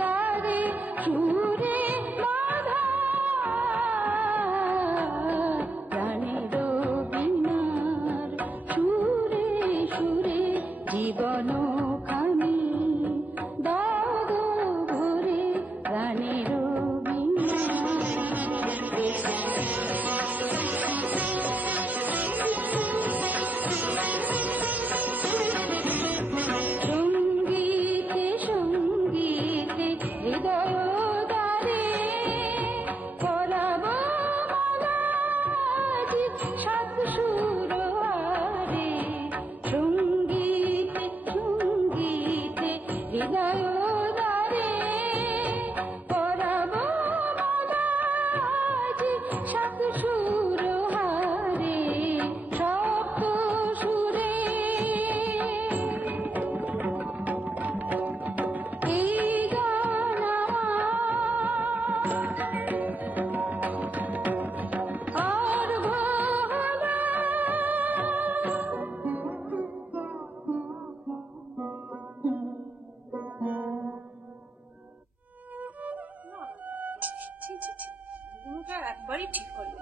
তারে সুরে বাধা প্রাণের বিনার সুরে সুরে জীবন খানি দাগ ভরে প্রাণের সঙ্গীতে সঙ্গীতে হৃদয় দ্বারে পরাব মালাজি সাত সুর হারে সঙ্গীতে সঙ্গীতে হৃদয় দ্বারে পরাব মালাজি সাত সুর হারে সপ্ত সুরে এই গান আর ভালো গুরুটা একবারই ঠিক হলো।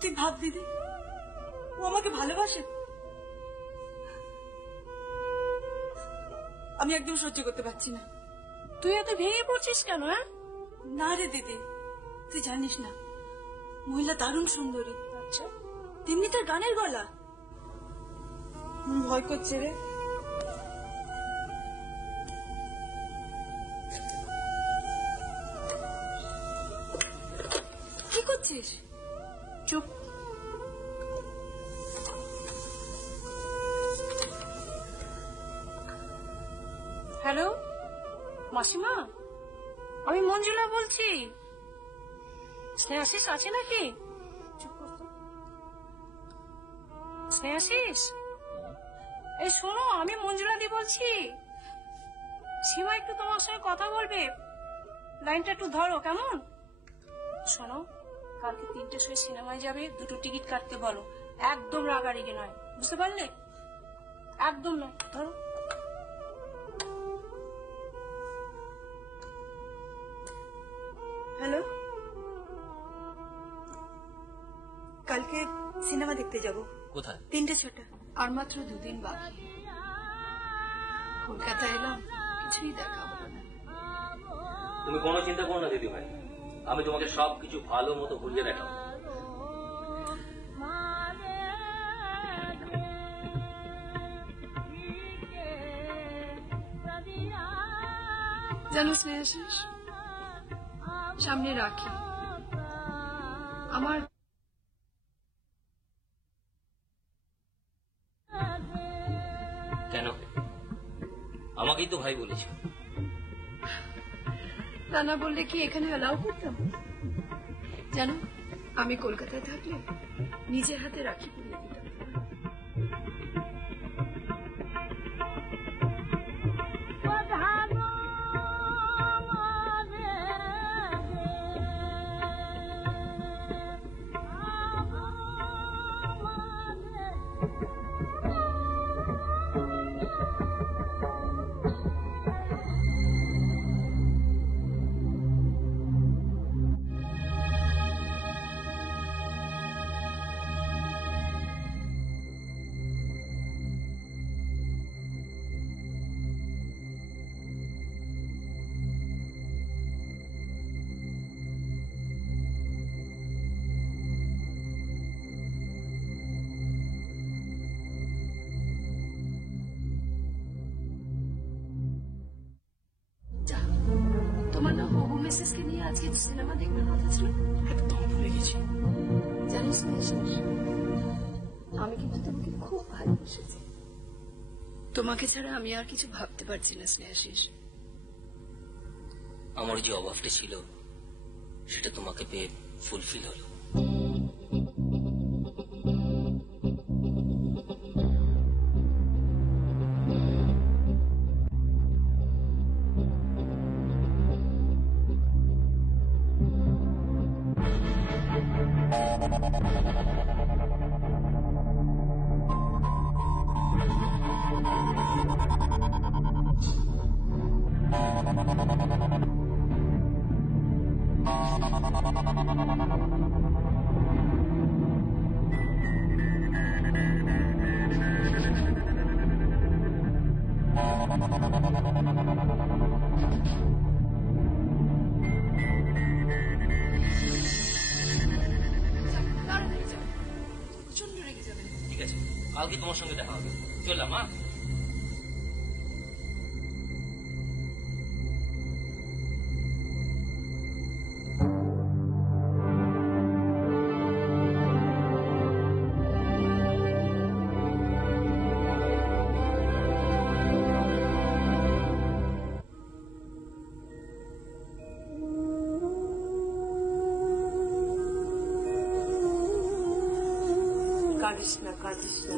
তুই ভাব দিদি, ও আমাকে ভালোবাসে। আমি একদম সহ্য করতে পারছি না। তুই এত ভেঙে পড়ছিস কেন? না রে দিদি, তুই জানিস না মহিলা দারুণ সুন্দরী। আচ্ছা, তেমনি তার গানের গলা। ভয় করছে রে। কি করছিস? চুপ। হ্যালো মাসিমা, আমি মঞ্জুলা বলছি। স্নেহাশিস আছে নাকি? চুপ কর তো। স্নেহাশিস, এই শোনো, আমি মঞ্জুলাদি বলছি। সীমা একটু তোমার সঙ্গে কথা বলবে, লাইনটা একটু ধরো কেমন। শোনো, কালকে 3টের সময় সিনেমায় যাবে, 2টো টিকিট কাটতে বলো, একদম রাগারাগি নয়, বুঝতে পারলে? একদম নয়, ধরো। হ্যালো, কালকে সিনেমা দেখতে যাব। কোথায়? 3টে 6টা। আর মাত্র 2 দিন বাকি। কলকাতা এলাম, কিছুই দেখা হলো না। তুমি কোনো চিন্তা করো না দিদি ভাই, আমি তোমাকে সবকিছু ভালো মতো ঘুরিয়ে দেখাবো। জানো স্নেহাশিস, সামনে রাখি, আমার কেন? আমাকেই তো ভাই বলেছে। তা না বললে কি এখানে অ্যালাউ করতাম? জানো, আমি কলকাতায় থাকলে নিজের হাতে রাখি পরিয়ে দিতাম। তোমার না হবু মেসেজকে নিয়ে আজকে সিনেমা দেখবার কথা ছিল? একদম ভুলে গেছি। জানিস স্নেহাশিস, আমি কিন্তু তোমাকে খুব ভালোবেসেছি। তোমাকে ছাড়া আমি আর কিছু ভাবতে পারছি না স্নেহাশিস। আমার যে অভাবটা ছিল সেটা তোমাকে পেয়ে ফুলফিল হলো। প্রচন্ড রেগে যাবে। ঠিক আছে, কালকে তোমার সঙ্গে দেখা হবে। চললাম। মা, কাঁদিস না, কাঁদিস না।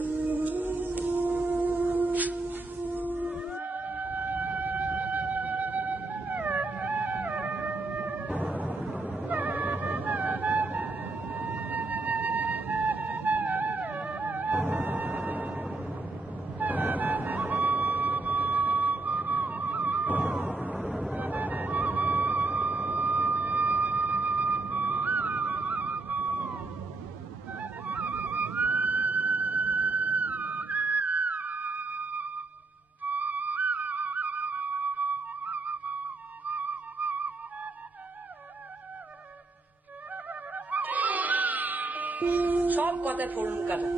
সব কথা ফোরন কাটা।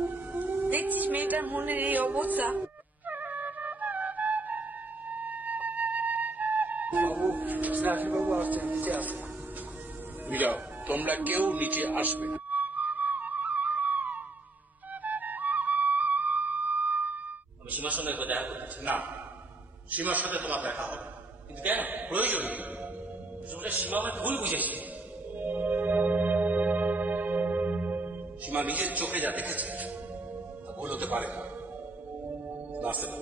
দেখছিস মেয়েটার মনের এই অবস্থা। বাবু, স্নেহাশিস বাবু আসছেন, নিচে আসছেন। যাও, তোমরা কেউ নিচে আসবে না। আমি সীমার সঙ্গে একবার দেখা করতে চাই। না, সীমার সাথে তোমার দেখা হবে। কিন্তু কেন? প্রয়োজন নেই। সীমা আমার ভুল বুঝেছে। সীমা নিজের চোখে যা দেখেছে তা ভুল হতে পারে না। রাসেল,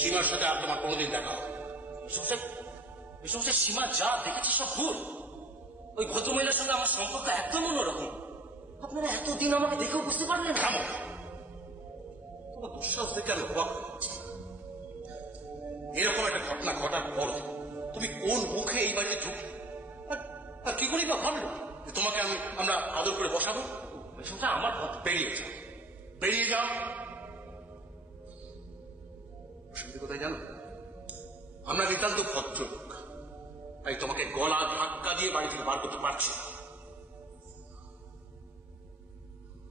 সীমার সাথে আর তোমার কোনোদিন দেখা হবে? এই সংসার সীমা যা দেখেছি সব ভুল। ওই ভদ্রমহিলার সঙ্গে আমার সম্পর্ক একদম অন্যরকম। আপনারা এতদিন আমাকে দেখেও বুঝতে পারলেন না। তোমার দুঃসাহস দেখে আমি অবাক হচ্ছি। এরকম একটা ঘটনা ঘটার পর তুমি কোন মুখে এই বাড়িতে ঢুকলে? আর কি করেই বা ভাবলো যে তোমাকে আমরা আদর করে বসাবো? ওই সংসার আমার বেরিয়ে যাও, বেরিয়ে যাও। অসুবিধা কোথায় জানো? আমরা নিতান্ত ভদ্রলোক, তাই তোমাকে গলা ধাক্কা দিয়ে বাড়ি থেকে বার করতে পারছি না।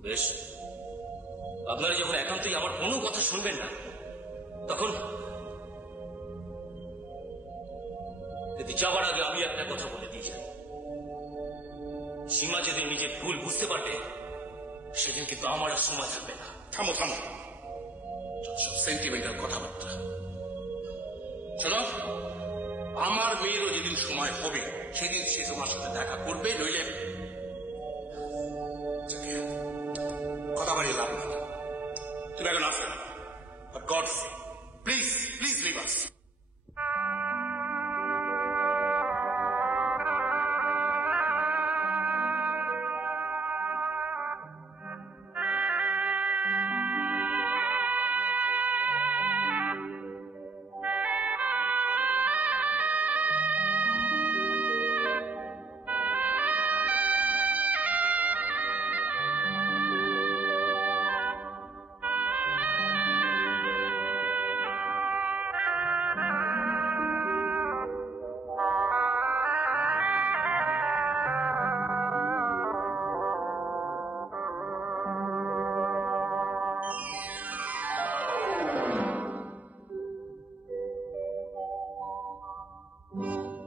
বেশ, আপনারা যখন একান্তই আমার কোনো কথা শুনবেন না, তখন যাওয়ার আগে আমি একটা কথা বলে দিয়ে যাই। সীমা যেদিন নিজের ভুল বুঝতে পারবে, সেদিন কিন্তু আমার আর সময় থাকবে না। থামো থামো, সেন্টিমেন্টাল কথাবার্তা। শোনো, আমার মেয়েরও যেদিন সময় হবে সেদিন সে তোমার সাথে দেখা করবে, নইলে কথা বাড়িয়ে লাভ নেই। তুমি এখন আসবে না। গড প্লিজ প্লিজ লিভ আস।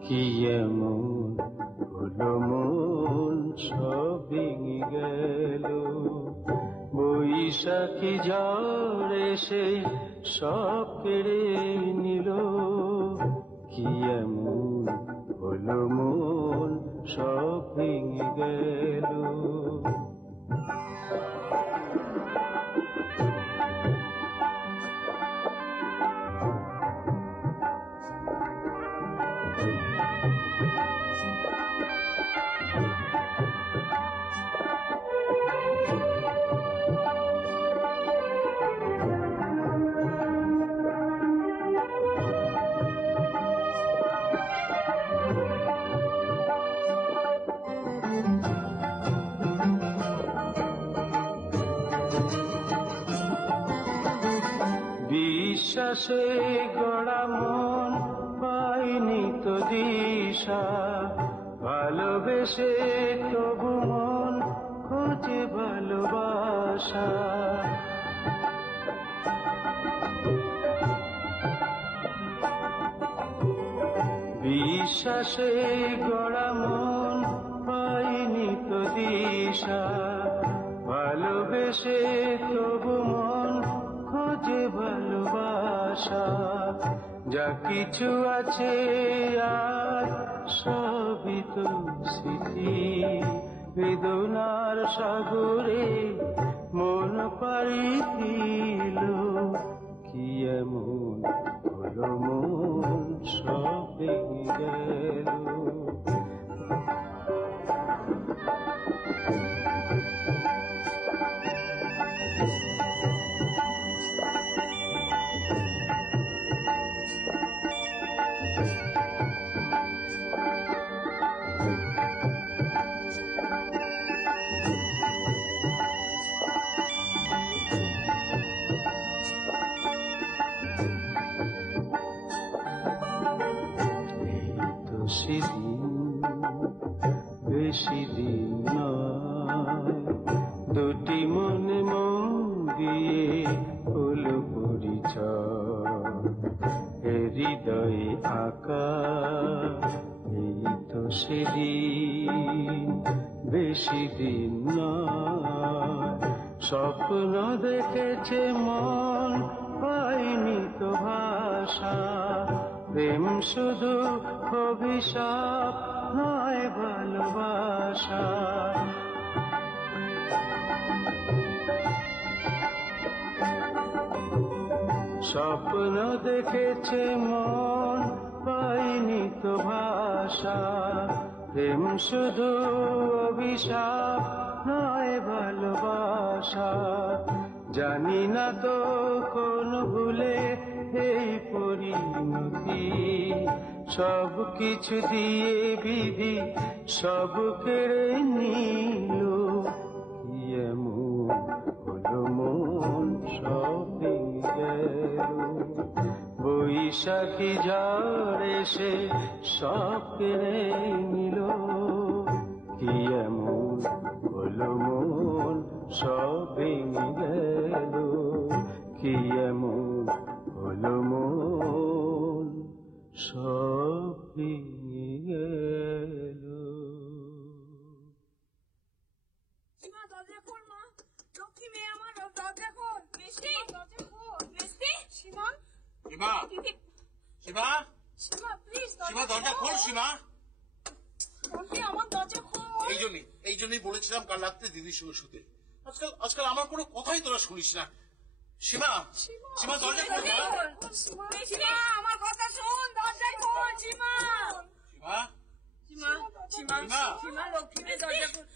কি এমন হলো মন সব ভেঙে গেল, বৈশাখী ঝড় এসে সব কেড়ে নিল। কি এমন হলো মন সব ভেঙে গেল। বিশ্বাসে গড়া মন পাইনি তো দিশা, ভালোবেসে তবু মন খোঁজে ভালোবাসা। বিশ্বাসে গড়া মন পাইনি তো দিশা, ভালোবেসে তবু মন খোঁজে ভালোবাসা। যা কিছু আছে আর সবই তো স্মৃতি, বেদনার সাগরে মন পাড়ি দিল। কি এমন হলো মন সব ভেঙে গেল। সেদিন বেশি দিন নয়, দুটি মনে মন দিয়ে হলো পরিচয়। হৃদয়ে আঁকা এই তো সেদিন বেশি দিন নয়। স্বপ্ন দেখেছে মন পাইনি তো ভাষা, প্রেম শুধু অভিশাপ নয় ভালোবাসা। স্বপ্ন দেখেছে মন পাইনি তো ভাষা, প্রেম শুধু অভিশাপ নয় ভালোবাসা, জানি না তো কোন ভুলে এই পরিণতি, সব কিছু দিয়ে বিধি সব কেড়ে নিল, কি এমন হলো মন সব ভেঙে গেল, বৈশাখী ঝড় এসে সব কেড়ে নিল, কি এমন হলো মন সব ভেঙে গেল, কি এমন হলো মন সব ভেঙে গেল। মা দরজা খোল, মা লক্ষ্মী মেয়ে আমার, দরজা খোল। মিষ্টি দরজা খোল। মিষ্টি সীমা, সীমা, সীমা, সীমা প্লিজ সীমা দরজা খোল। সীমা, আমার দরজা খোল। এই জন্যই বলেছিলাম কাল রাত্রে দিদির সঙ্গে শুতে। আজকাল আমার কোনো কথাই তোরা শুনিস না। সীমা, সীমা দরজা খোল। সীমা আমার কথা শোন, দরজা খোল। সীমা, সীমা, সীমা, সীমা, সীমা লক্ষ্মী মেয়ে দরজা খোল।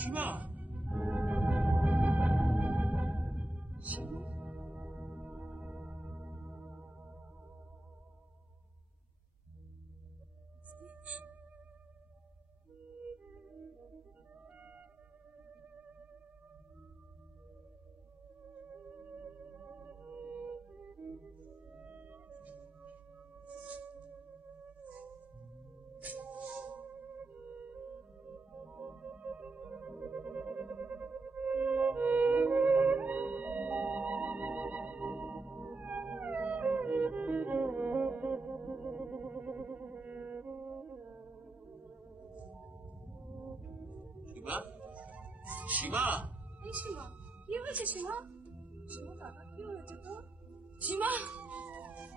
সীমা, সীমা, সীমা কি হয়েছে? সীমা, সীমা দাদা কি হয়েছে তো? সীমা,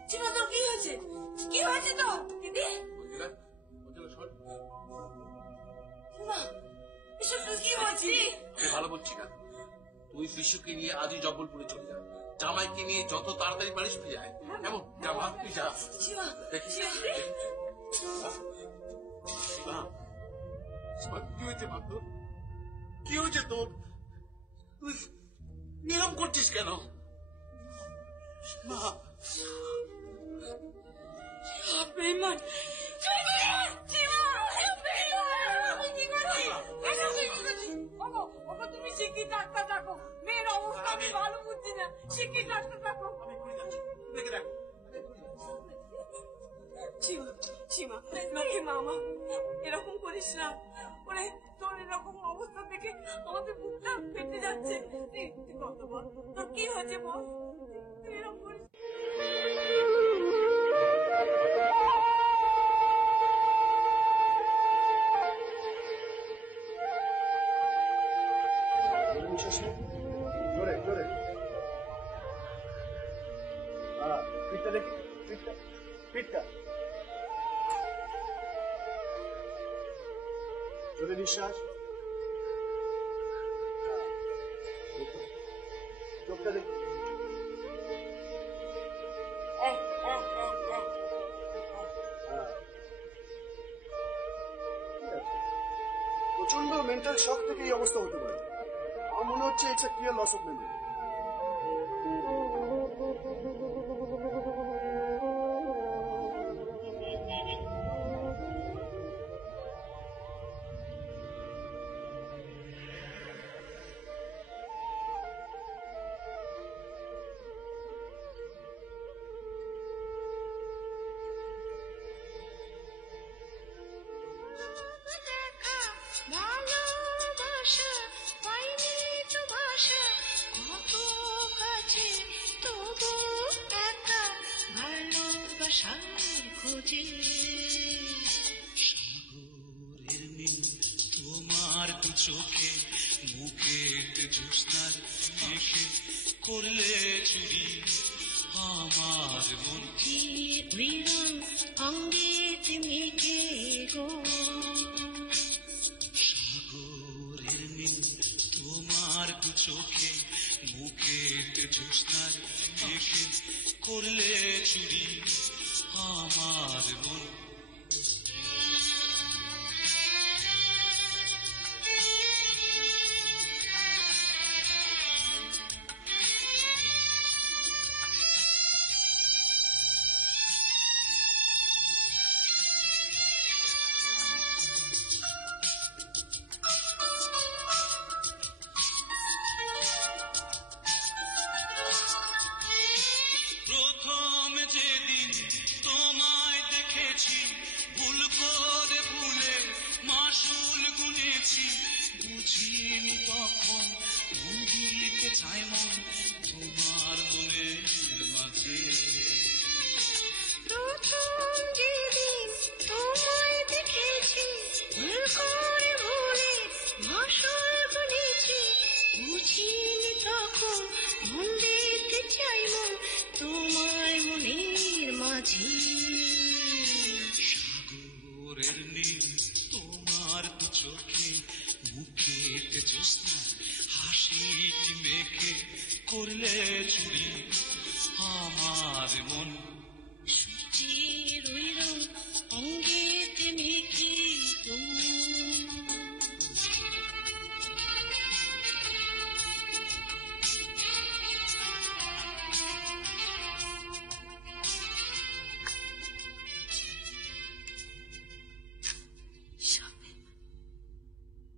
সীমা তোর কি হয়েছে? কি হয়েছে তো দিদি? সীমা, এসব তোর কি হয়েছে? আমি ভালো বলছি না, তুই শিশুকে নিয়ে আজই জব্বলপুরে চলে যা, জামাইকে নিয়ে যত তাড়াতাড়ি পারিস ফিরে যায়। এমন জামা তুই যা। সীমা, সীমা, সীমা কি হয়েছে মা তোর? কি হয়েছে তোর? তুই নিয়ম করছিস কেন? মা বেমান, তুমি শিক্ষিত ডাক্তার থাকো, মেয়ের অবস্থা আমি ভালো বুঝছি না, শিক্ষিত ডাক্তার থাকো। সীমা, লক্ষ্মী মামা এরকম করিস না, ওরে তোর এরকম অবস্থা দেখে আমাদের বুকটা ফেটে যাচ্ছে। কত বল তোর কি হয়েছে বল, তুই এরকম করিস। জোরে জোরে, পিঠটা দেখি, পিঠটা জোরে নিঃশ্বাস, চোখটা দেখি, প্রচন্ড মেন্টাল শক থেকে এই অবস্থা হতে পারে। আমার মনে হচ্ছে এটা ক্লিয়ার লস অফ মেমরি। ভালোবাসা পাইনি তো ভাষা, কত কাছে তবু একা ভালোবাসার খোঁজে। সাগরের নীল তোমার দু চোখে, মুখে জ্যোৎস্নার মেখে করলে চুরি আমার মন। অঙ্গে মেঘে গো আমার মন। প্রথম যেদিন তোমায় দেখেছি, ভুল করে ভুলে মাসুল গুনেছি, বুঝিনি তখন মন দিতে চায় মন তোমার মনের মাঝে। প্রথম যেদিন তোমায় দেখেছি, ভুল করে ভুলে মাসুল গুনেছি, বুঝিনি তখন মন দিতে চাই মন তোমার মনের মাঝে। সাগরের নীল তোমার দু চোখে, মুখেতে জ্যোৎস্না হাসিটি মেখে করলে চুরি আমার মন। সূর্যের ওই রং অঙ্গেতে মেখে তুমি।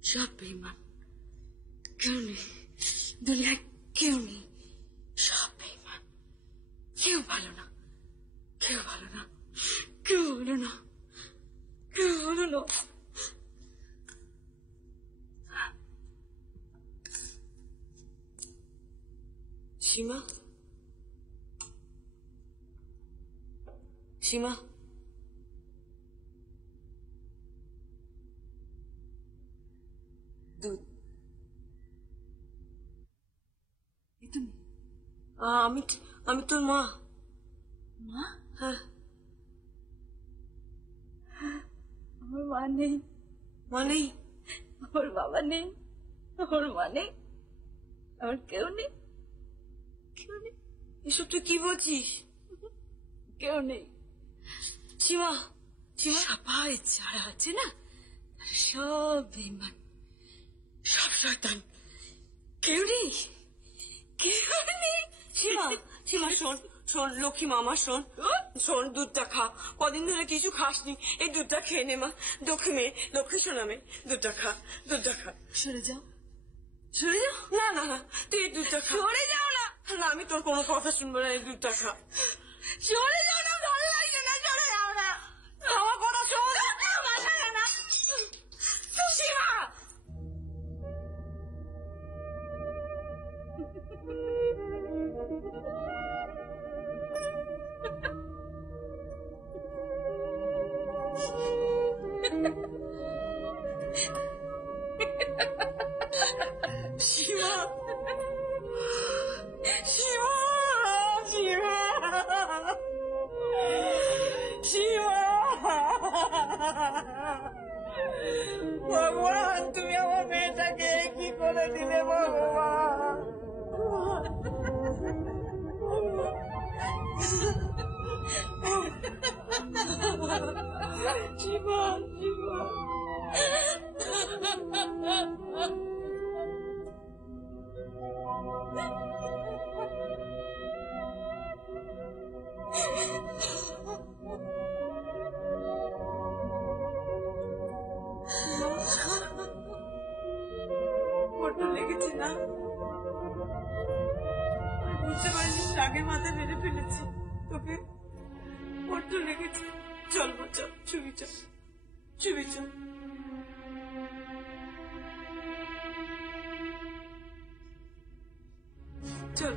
সব বেঈমান, কেউ নেই দুনিয়ায়, কেউ নেই, সব বেঈমান, কেউ ভালো না, কেউ ভালো না, কেউ ভালো না, কেউ ভালো না। সীমা, সীমা, দুধ। আমি তোর মা। মা? হ্যাঁ। আমার মা নেই। মা নেই? ওর বাবা নেই, ওর মা নেই, আমার কেউ নেই, কেউ নেই। এসব তুই কি বলছিস? কেউ নেই। সীমা, সবাই যারা আছে না সব বেঈমান, সব শয়তান, কেউ নেই, কেউ নেই। সীমা, সীমা শোন, শোন লক্ষ্মী মামা, শোন শোন, দুধটা খা, কদিন ধরে কিছু খাসনি, এই দুধটা খেয়ে নে মা। লক্ষ্মী মেয়ে, লক্ষ্মী শোনা মেয়ে, দুধটা খা, দুধটা খা। সরে যাও, সরে যাও। না না না, তুই এই দুধটা খা। সরে যাও না। না, আমি তোর কোনো কথা শুনবো না, এই দুধটা খা। সরে যাও না, ভালো লাগছে না, সরে যাও না। আমার কথা শোন। মাথা না। সীমা, শিবা, শিবা, শিবা, শিবা, ভগবান তুমি আমার মেয়েটাকে কি করে দিলে ভগবান। শিবা, শিবা, বড্ড লেগেছে না? বুঝতে পারিনি, রাগের মাথায় মেরে ফেলেছি তোকে, বড্ড লেগেছে। চল চল, ছবি চল, ছবি চল। চল।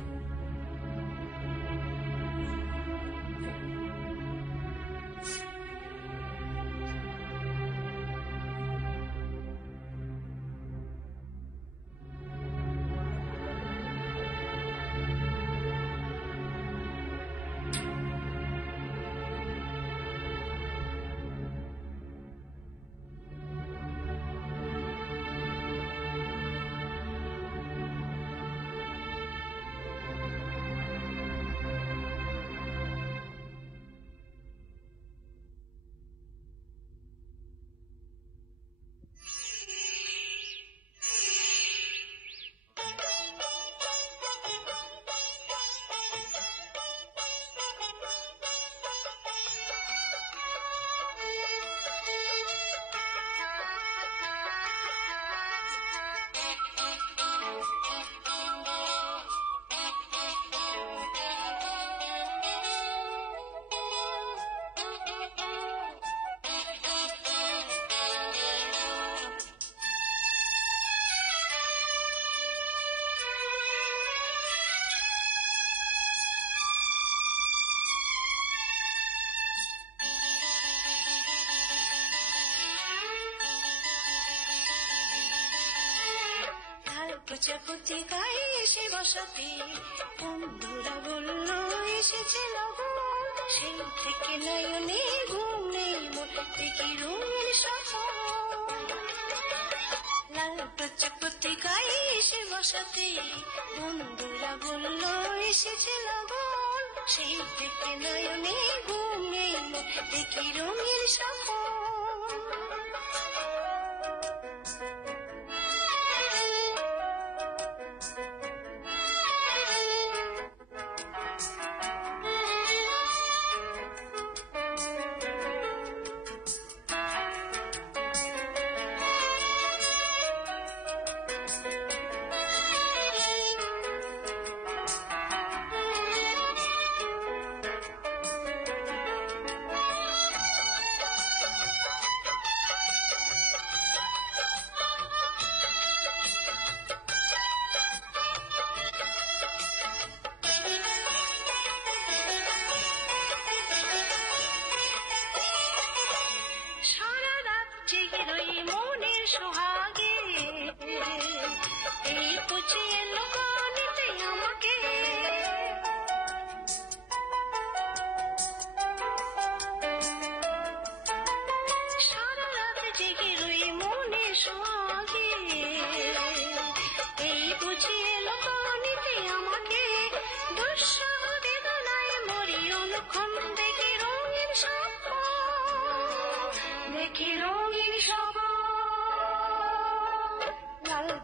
প্রজাপতি গায়ে এসে বসাতে বন্ধুরা বলল এসেছে লগন, সেই থেকে নয়নে ঘুম নেই মোর, দেখি রঙের সফর। লাল প্রজাপতি গায়ে এসে বসাতে বন্ধুরা বলল এসেছে লগন, সেই থেকে নয়নে ঘুম নেই মোর, দেখি রঙের সফর।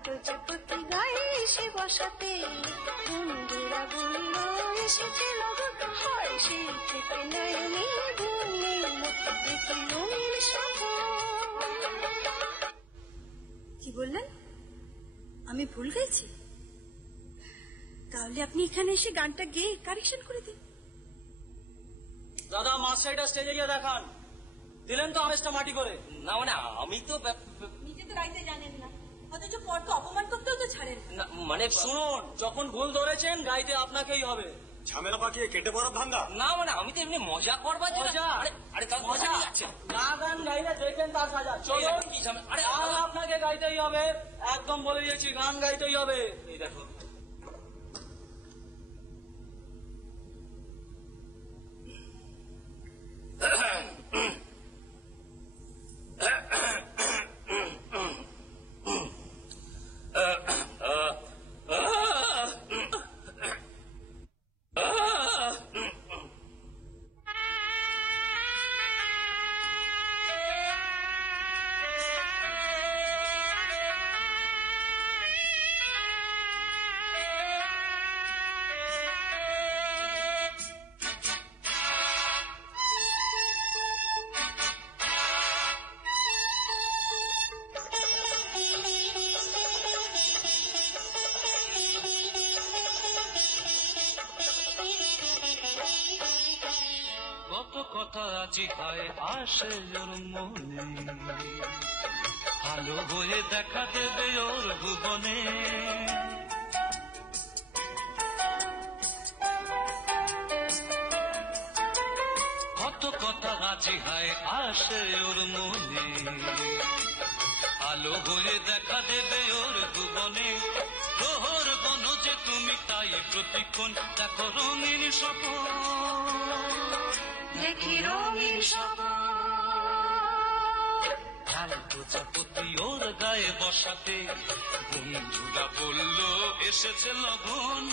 প্রজাপতি গায়ে এসে বসাতে বন্ধুরা বলল এসেছে লগন, হয় সেই থেকে নয়নে ঘুম নেই মোর, দেখি রঙের সফর। কি বললেন? আমি ভুল গাইছি? তাহলে আপনি এখানে এসে গানটা গেয়ে কারেকশন করে দিন। দাদা মাস্টারটা স্টেজে গিয়ে দেখান, দিলেন তো আমেজটা মাটি করে। না মানে আমি তো নিজে তো গাইতে জানেন না, অথচ পরকে অপমান করতেও তো ছাড়েন না, মানে শুনুন, যখন ভুল ধরেছেন গাইতে আপনাকেই হবে। ঝামেলা পাকিয়ে কেটে পড়ার ধান্দা? না মানে আমি তো এমনি মজা করবার জন্য। মজা? আরে কাল মজা যাচ্ছে না, গান গাইলে দেখবেন তার সাজা। চলুন, আরে গান আপনাকে গাইতেই হবে, একদম বলে দিয়েছি, গান গাইতেই হবে। এই দেখো কথা আজি হয় আসে ওর মনে, ভালো হয়ে দেখা দেবে ওর ভুবনে। কত কথা আজি হয় আসে ওর মনে, ভালো হয়ে দেখা দেবে ওর ভুবনে। প্রহর বন যে তুমি তাই প্রতিক্ষণ দেখো রঙিন স্বপন, দেখি রঙিন স্বপন। প্রজাপতি ওর গায়ে বসাতে বন্ধুরা বলল এসেছে লগন,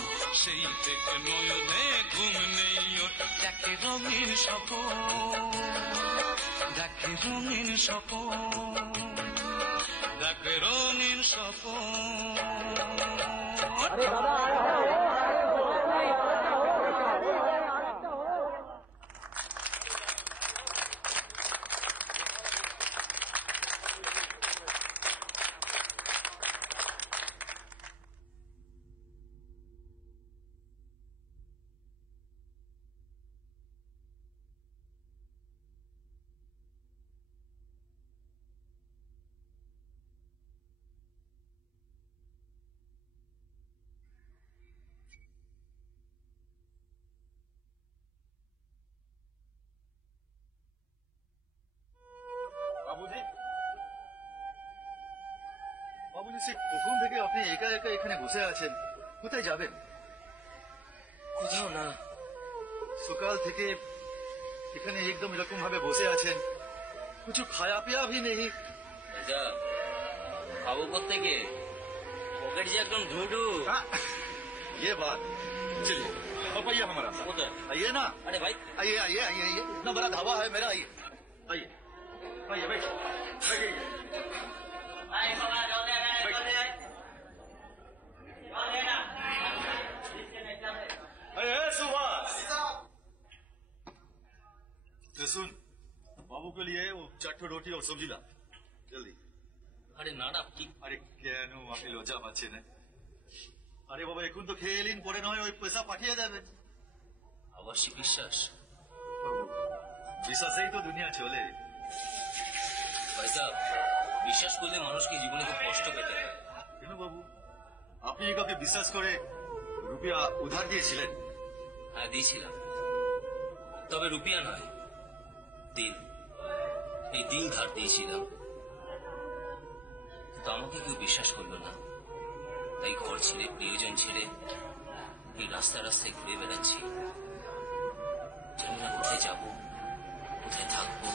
সেই থেকে নয়নে ঘুম নেই ওর, দেখে রঙিন স্বপন, দেখে রঙিন স্বপন, দেখে রঙিন স্বপন। সে কখন থেকে আপনি একা একা এখানে বসে আছেন? কোথায় যাবেন? কোথাও না। সকাল থেকে এখানে একদম এরকম ভাবে বসে আছেন, কিছু খায়া পিয়া भी नहीं। খাবো কোত্থেকে? পকেট যে একদম ঢুডু। ये बात, चलिए अब आइए हमारा साथ। आइए ना। अरे भाई आइए आइए आइए आइए, इतना बड़ा ढाबा है मेरा। आइए आइए आइए, बैठ बैठिए। अरे सुभाष, तो सुन, बाबू के लिए वो चाटो रोटी और सब्जी ला जल्दी। আরে না না কি? আরে কেন আপনি লজ্জা পাচ্ছেন? আরে বাবা, এখন তো খেয়ে এলেন, পরে নয় ওই পয়সা পাঠিয়ে দেবেন। আবার সে বিশ্বাস? বিশ্বাসেই তো দুনিয়া চলে। ভাইসা, বিশ্বাস করলে মানুষকে জীবনে খুব কষ্ট পেতে হয়। কেন বাবু, আপনি কাউকে বিশ্বাস করে রুপিয়া উধার দিয়েছিলেন? হ্যাঁ দিয়েছিলাম, তবে রুপিয়া নয়, দিল। এই দিল ধার দিয়েছিলাম, কিন্তু আমাকে কেউ বিশ্বাস করলো না। তাই ঘর ছেড়ে, প্রিয়জন ছেড়ে এই রাস্তায় রাস্তায় ঘুরে বেড়াচ্ছি। জানি না কোথায় যাবো, কোথায় থাকবো।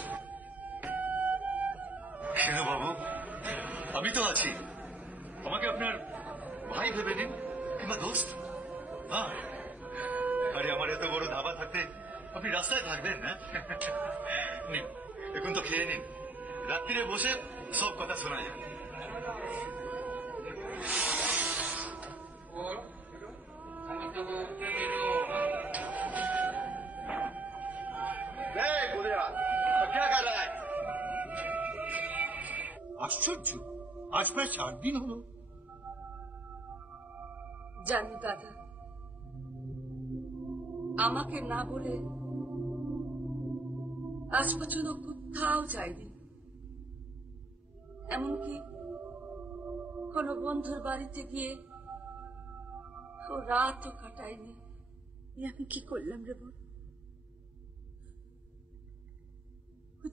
কেন বাবু, আমি তো আছি। আমাকে আপনার ভাই ভেবে নিন, কিংবা দোস্ত। হ্যাঁ, আরে আমার এত বড় ধাবা থাকতে আপনি রাস্তায় থাকবেন না? নিন, এখন তো খেয়ে নিন, রাত্রিরে বসে সব কথা শোনা যাবে। আশ্চর্য, আজ প্রায় 4 দিন হলো। জানি দাদা, আমাকে না বলে আজ পর্যন্ত কোথাও যায়নি, এমনকি কোনো বন্ধুর বাড়িতে গিয়ে ও রাতও কাটায়নি। আমি কি করলাম রে বোন?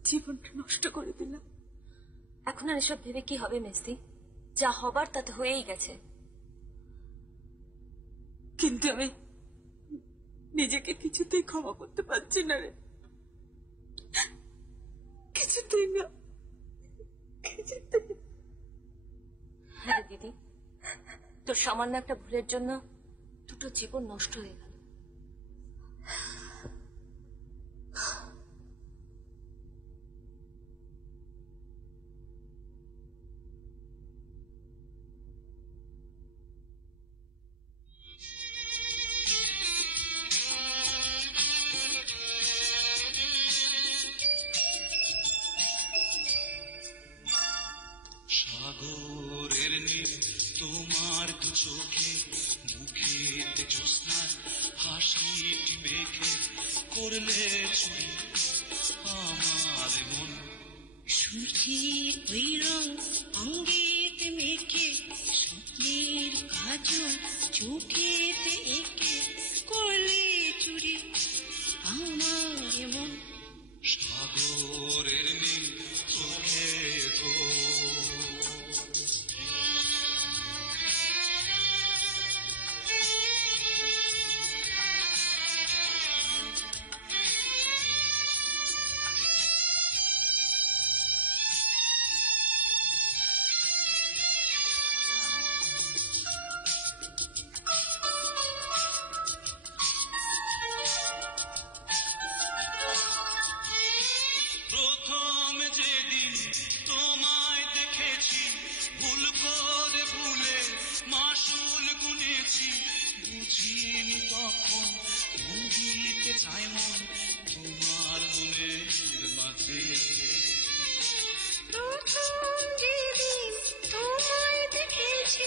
জীবনটা নষ্ট করে দিলাম। এখন আর এসব ভেবে কি হবে মেসি? যা হবার তা তো হয়েই গেছে। কিন্তু আমি নিজেকে কিছুতেই ক্ষমা করতে পারছি না রে, কিছুতেই না, কিছুতেই। হ্যাঁ দিদি, তোর সামান্য একটা ভুলের জন্য দুটো জীবন নষ্ট হয়ে গেল। সাগরের নীল তোমার দু চোখে, মুখেতে জ্যোৎস্নার হাসিটি মেখে করলে চুরি আমার মন। সূর্যের ওই রং অঙ্গেতে মেখে, স্বপ্নের কাজল চোখেতে এঁকে করলে চুরি আমার মন। সাগরের নীল চোখে গো, প্রথম যেদিন তোমায় দেখেছি, ভুল করে ভুলে মাসুল গুনেছি, বুঝিনি তখন মন দিতে চাই মন তোমার মনের মাঝে। প্রথম যেদিন তোমায় দেখেছি,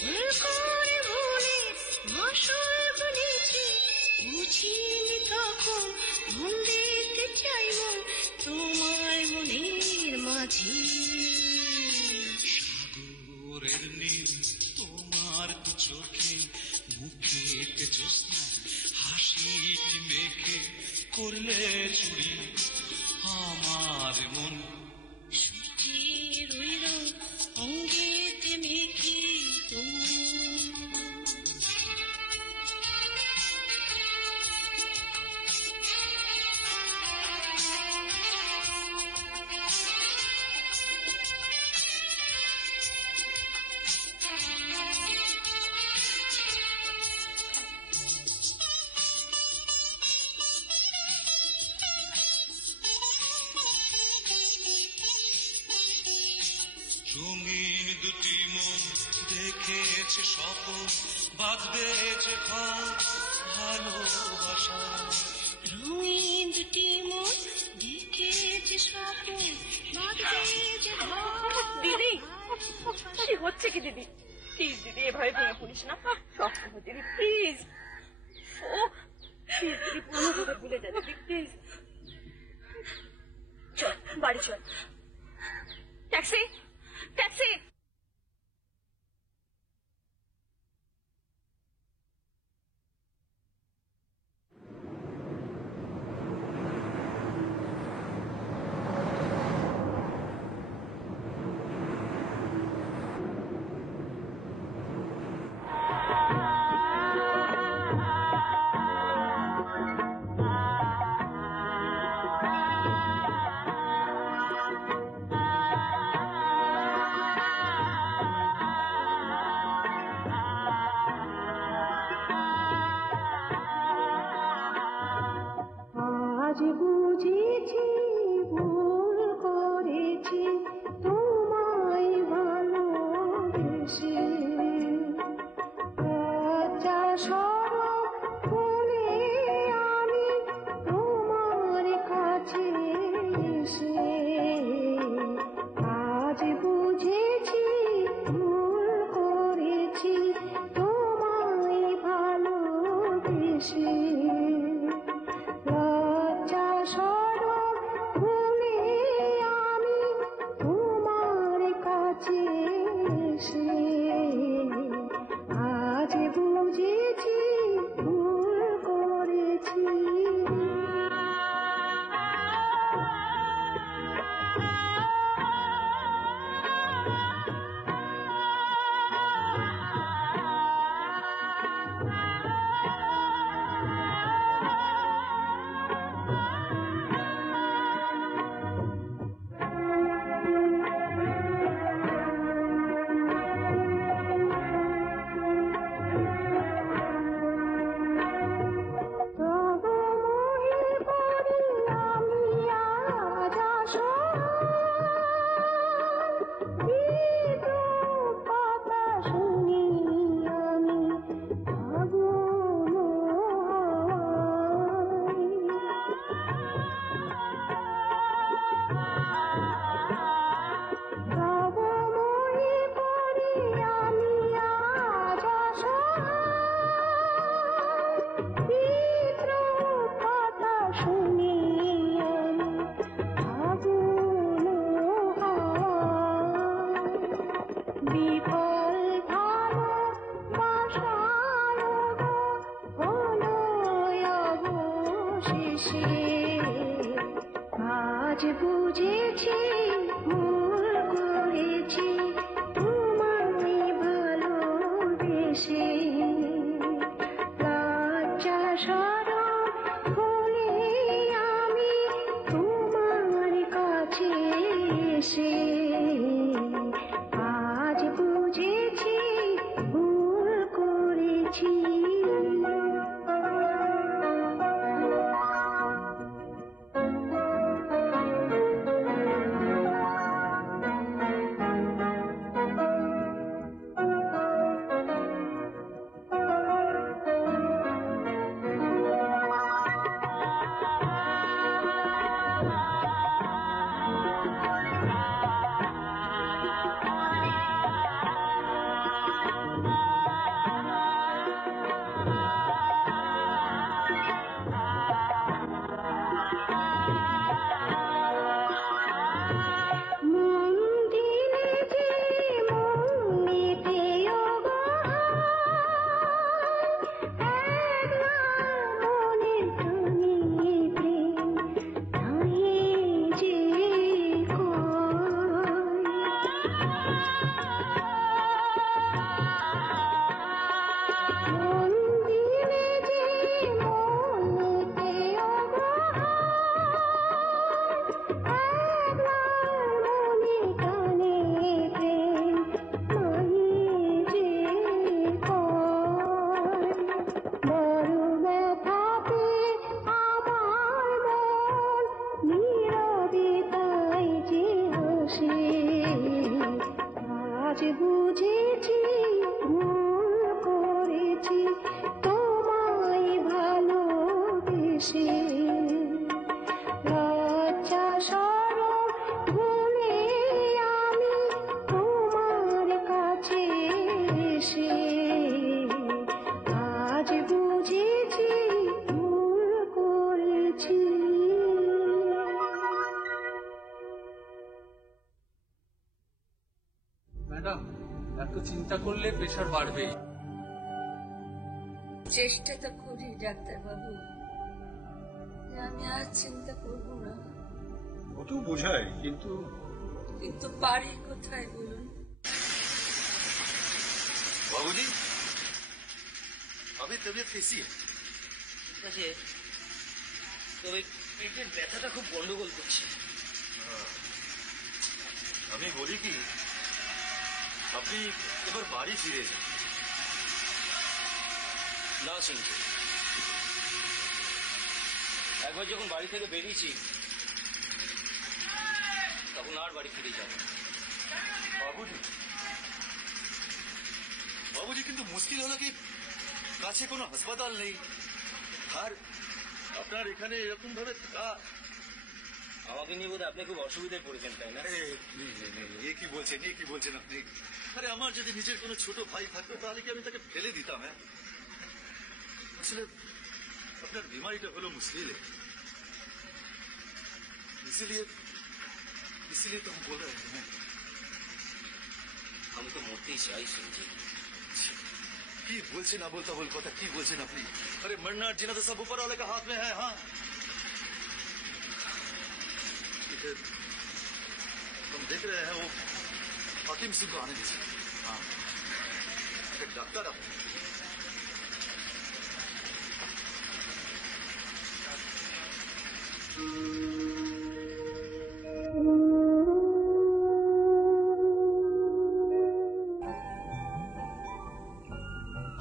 ভুল করে ভুলে মাসুল গুনেছি, বুঝিনি তখন মন দিতে চাই মন তোমার মনের মাঝে। সাগরের নীল তোমার দু চোখে, মুখেতে জ্যোৎস্না হাসিটি মেখে করলে চুরি আমার মন। সূর্যের ওই রং অঙ্গেতে মেখে, রঙিন দুটি মন দেখেছে স্বপ্ন বাঁধবে যে ঘর ভালোবাসা। রঙিন দুটি মন দেখেছে স্বপ্ন বাঁধবে যে ঘর। দিদি কি হচ্ছে কি দিদি? প্লিজ দিদি এভাবে ভেঙে পড়িস না। সব দিদি প্লিজ। ও প্লিজ দিদি পুরো কথা ভুলে যা দিদি প্লিজ। চল বাড়ি চল। Taxi taxi. আজ বুঝেছি ভুল করেছি তোমায় ভালোবেসে। আচ্ছা সড়ক বলে আমি তোমার কাছে এসে। আজ বুঝেছি ভুল করেছি তোমায় ভালোবেসে। লজ্জা সরব ভুলে আমি তোমার কাছে এসে। আজ বুঝেছি ভুল করেছি। আজ বুঝেছি ভুল করেছি তোমায় ভালোবেসে। লজ্জা সরব ভুলে আমি তোমার কাছে এসে। আজ বুঝেছি ভুল করেছি। আজ বুঝেছি ভুল করেছি তোমায় ভালোবেসে লজ্জা সরম ভুলে আমি তোমার কাছে এসে আজ বুঝেছি ভুল করেছি। ম্যাডাম, এত চিন্তা করলে প্রেশার বাড়বেই। চেষ্টা তো করি ডাক্তারবাবু, আমি আর চিন্তা করবো না। ওটাও বোঝায়, কিন্তু কিন্তু পারি কোথায় বলুন? बाबूजी, अभी तबीयत कैसी है? ঠিক আছে, তবে পেটের ব্যথাটা খুব গন্ডগোল করছে। আমি বলি কি, আপনি এবার বাড়ি ফিরে যান। না শুনছি, একবার যখন বাড়ি থেকে বেরিয়েছি তখন আর বাড়ি ফিরে যাব। বাবুজি, বাবুজি কিন্তু মুশকিল হলো কি, কাছে কোনো হাসপাতাল নেই, আর আপনার এখানে এরকম ভাবে থাকা। আমাকে নিয়ে বোধহয় আপনি খুব অসুবিধায় পড়েছেন, তাই না? এ কি বলছেন আপনি? আরে আমার যদি নিজের কোনো ছোট ভাই থাকতো তাহলে কি আমি তাকে ফেলে দিতাম? হ্যাঁ, আসলে আপনার বিমারিটা হলো মুশকিল, इसीलिए तो हम बोल रहे हैं। আমি তো মরতেই চাই শুনছি। কি বলছেন আবোল তাবোল কথা, কি বলছেন আপনি? अरे मरना और जीना तो सब ऊपर वाले का हाथ में है। हाँ, हम देख रहे हैं वो हाकिम सिंह को आने दीजिए। हाँ, एक डॉक्टर आप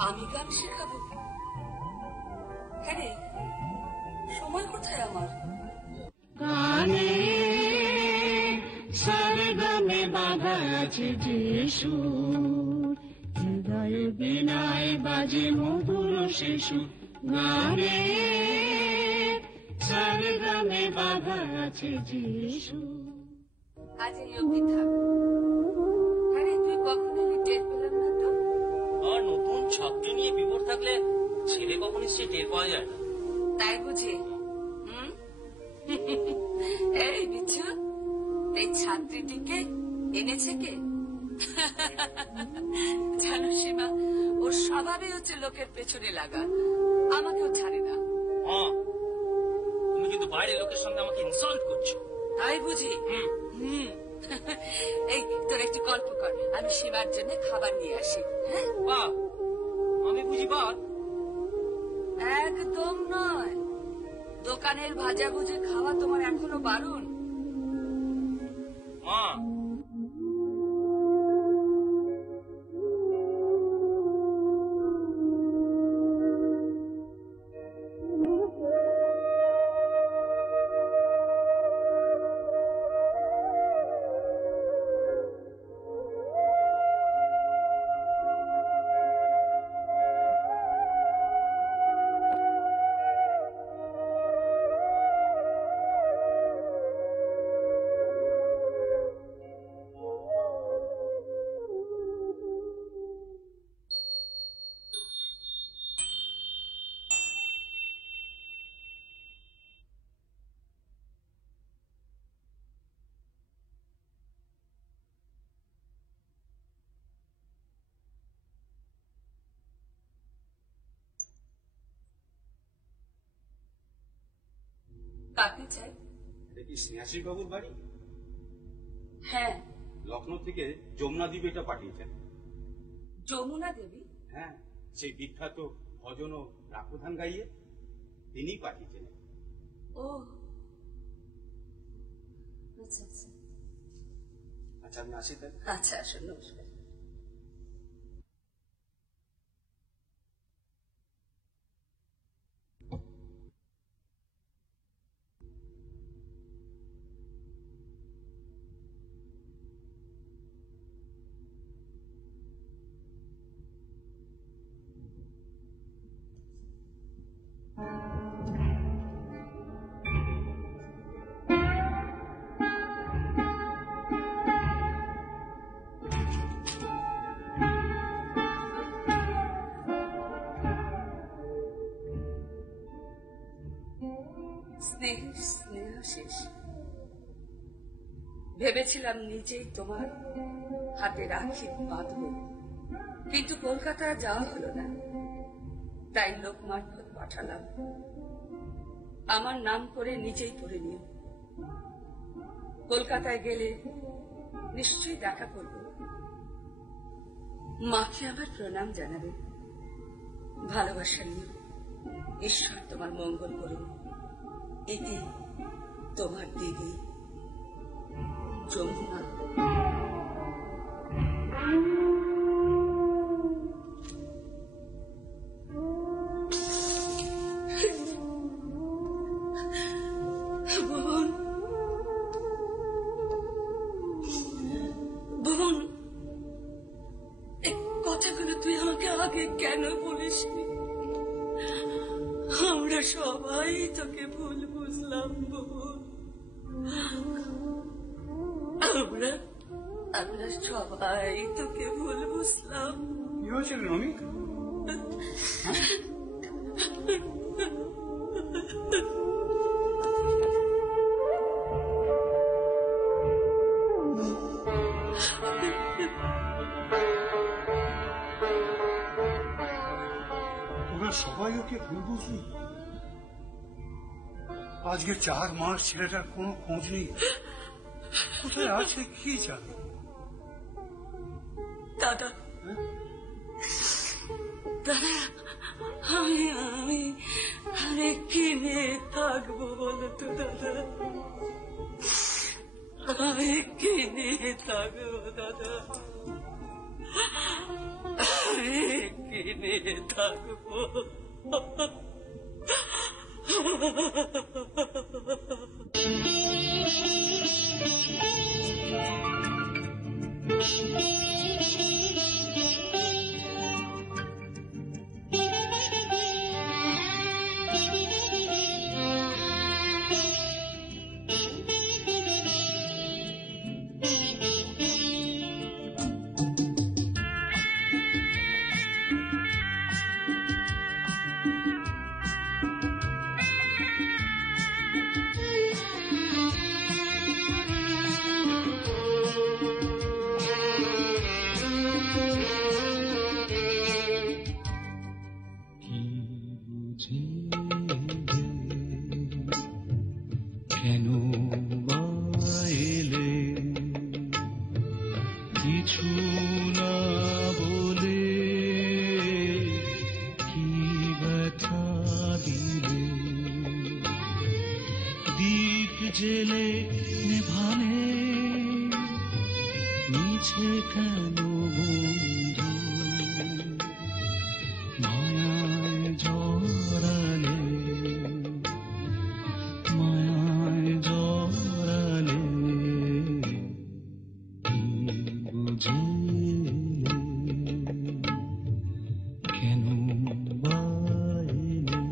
আমি গান শেখাবো? হ্যাঁ রে, সময় কোথায় আমার? গানে সরগমে বাঁধা আছে যে সুর, হৃদয় বিনায় বাজে মধুর সে সুর। গানে সরগমে বাঁধা আছে যে সুর। আজ এই অবধি থাক। আরে তুই কখন এলি টের পেলাম না তো। আর নতুন ছাত্রী নিয়ে বিপদ থাকলে ছেলে কখনই সে টের পাওয়া যায় না। তাই বুঝি? এই বিচ্ছু, এই ছাত্রীটিকে এনেছে কে? জানো সীমা, ওর স্বভাবই হচ্ছে লোকের পেছনে লাগা, আমাকেও ছাড়ে না। তুমি কিন্তু বাইরের লোকের সঙ্গে আমাকে ইনসাল্ট করছো। তাই বুঝি? এই তোর একটু গল্প কর, আমি সীমার জন্য খাবার নিয়ে আসি। হ্যাঁ, বাহ, আমি বুঝি বাদ? একদম নয়, দোকানের ভাজা ভুজি খাওয়া তোমার এখনো বারণ। মা, কাকে চাই? এটা কি স্নেহাশিস বাবুর বাড়ি? হ্যাঁ। লখনৌ থেকে যমুনা দেবী এটা পাঠিয়েছেন। যমুনা দেবী? হ্যাঁ, সেই বিখ্যাত ভজন ও রাগপ্রধান গাইয়ে তিনিই পাঠিয়েছেন। ও আচ্ছা আচ্ছা। আচ্ছা, আমি আসি তাই। আচ্ছা, আসুন, নমস্কার। ভেবেছিলাম নিজেই তোমার হাতে রাখি বাঁধব, কিন্তু কলকাতা যাওয়া হলো না, তাই লোক মারফত পাঠালাম। আমার নাম করে নিজেই পড়ে নিও। কলকাতায় গেলে নিশ্চয়ই দেখা করব। মাকে আমার প্রণাম জানাবে, ভালোবাসা নিও। ঈশ্বর তোমার মঙ্গল করুন। এটি তোমার দিদি যমুনা। বোন, বোন, এই কথাগুলো তুই আমাকে আগে কেন বলিসনি? আমরা সবাই তোকে ভুল বুঝলাম বোন। আমরা সবাই তোকে ভুল বুঝলাম। কি হয়েছিল রমি? তোরা সবাই ওকে ভুল বুঝলি? আজকে 4 মাস ছেলেটার কোনো খোঁজ নেই, কোথায় আছে কি জানি। দাদা, দাদা, আমি কি নিয়ে থাকবো বলো তো দাদা? আমি কি নিয়ে থাকবো দাদা? আমি কি নিয়ে থাকবো? কেন এলে কিছু না বলে, কি ব্যথা দিলে দীপ জেলে নেভালে, মিছে কেন বন্ধু মায়ায় জড়ালে, মায়ায় জড়ালে, কি বুঝিলে কেন বাইলে?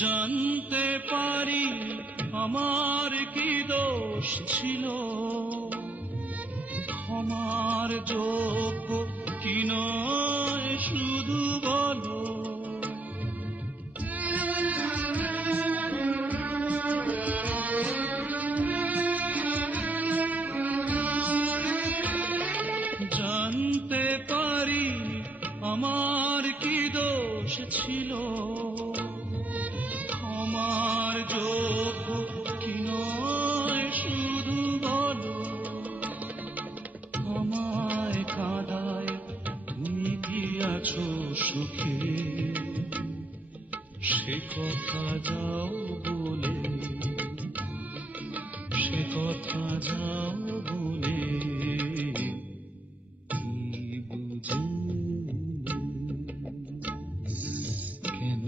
জানতে পারি আমার কি দোষ ছিল, ক্ষমার যোগ্য কি নয় শুধু বলো। জানতে পারি আমার কি দোষ ছিল, ক্ষমার যোগ্য কি নয় শুধু বলো। আমায় কাঁদায় তুমি কি আছো সুখে, সে কথা যাও বলে, সে কথা যাও বলে, কি বুঝিলে কেন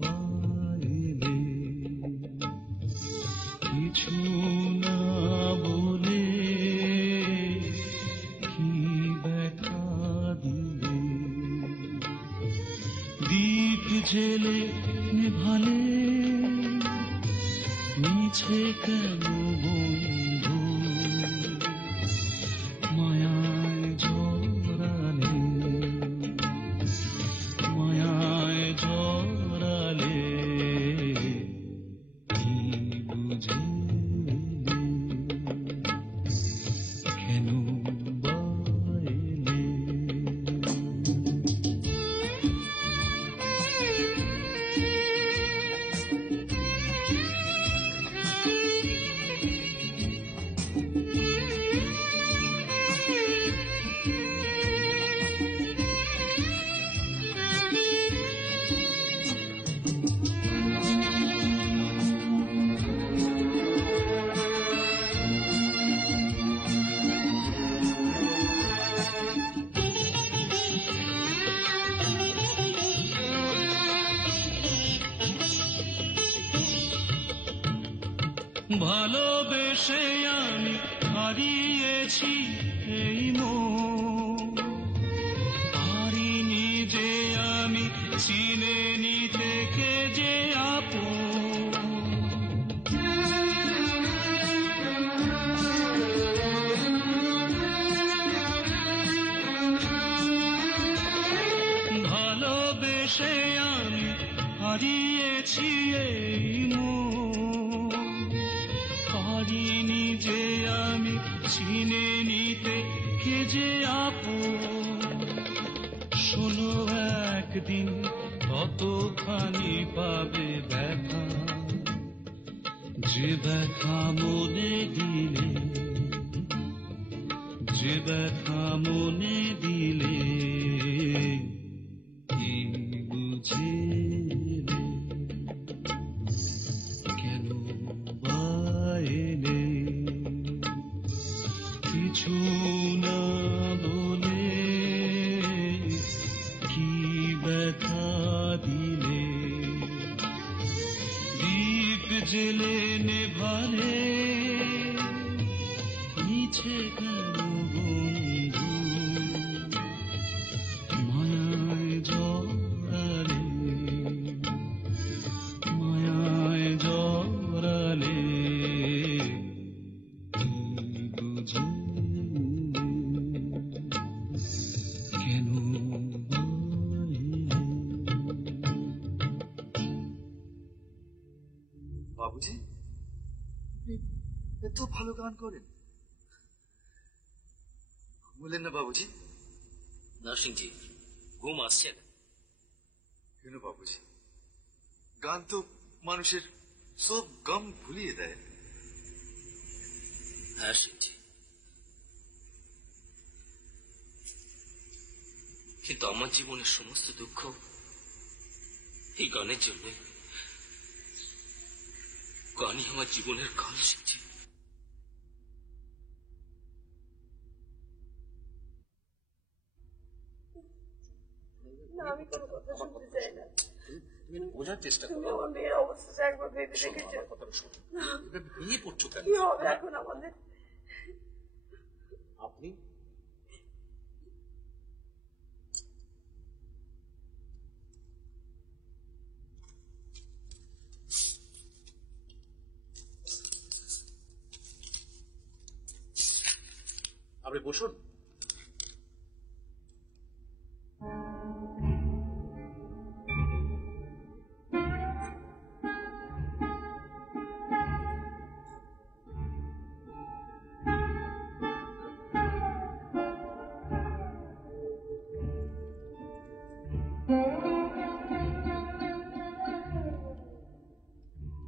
বাইলে, কিছু না বলে, কি ব্যথা দিলে। জেলে নেভালে মিছে কেন বন্ধু মায়ায় জড়ালে মায়ায় জড়ালে কি বুঝে কেন বাইলে ভালোবেসে আমি হারিয়েছি এই মন পারিনি যে আমি চিনে নিতে কে যে আপন ভালোবেসে আমি হারিয়েছি এই মন পারিনি যে আমি চিনে নিতে কে যে আপন শোনো একদিন কতখানি পাবে ব্যথা যে ব্যথা মনে দিলে যে ব্যথা মনে দিলে কি বুঝিলে কেন বাইলে কিছু না বলে কি ব্যথা দিলে দীপ জেলে নেভালে মিছে কেন বন্ধু মায়ায় জড়ালে মায়ায় জড়ালে কি বুঝে কেন বাবুজি এত ভালো গান করেন বললেন না বাবুজি নরসিংজি ঘুম আসছে না কেন বাবুজি গান তো মানুষের সব গম ভুলিয়ে দেয় হ্যাঁ সিংজি কিন্তু আমার জীবনের সমস্ত দুঃখ এই গানের জন্য গানই আমার জীবনের কাল সিংজি না আমি কোনো কথা শুনতে চাই না তুমি বোঝার চেষ্টা তুমি করো আমার মেয়ের অবস্থা একবার ভেবে দেখেছো কথাটা শোনো ভেঙে পড়ছো কেন কি হবে এখন আমাদের আপনি আপনি বসুন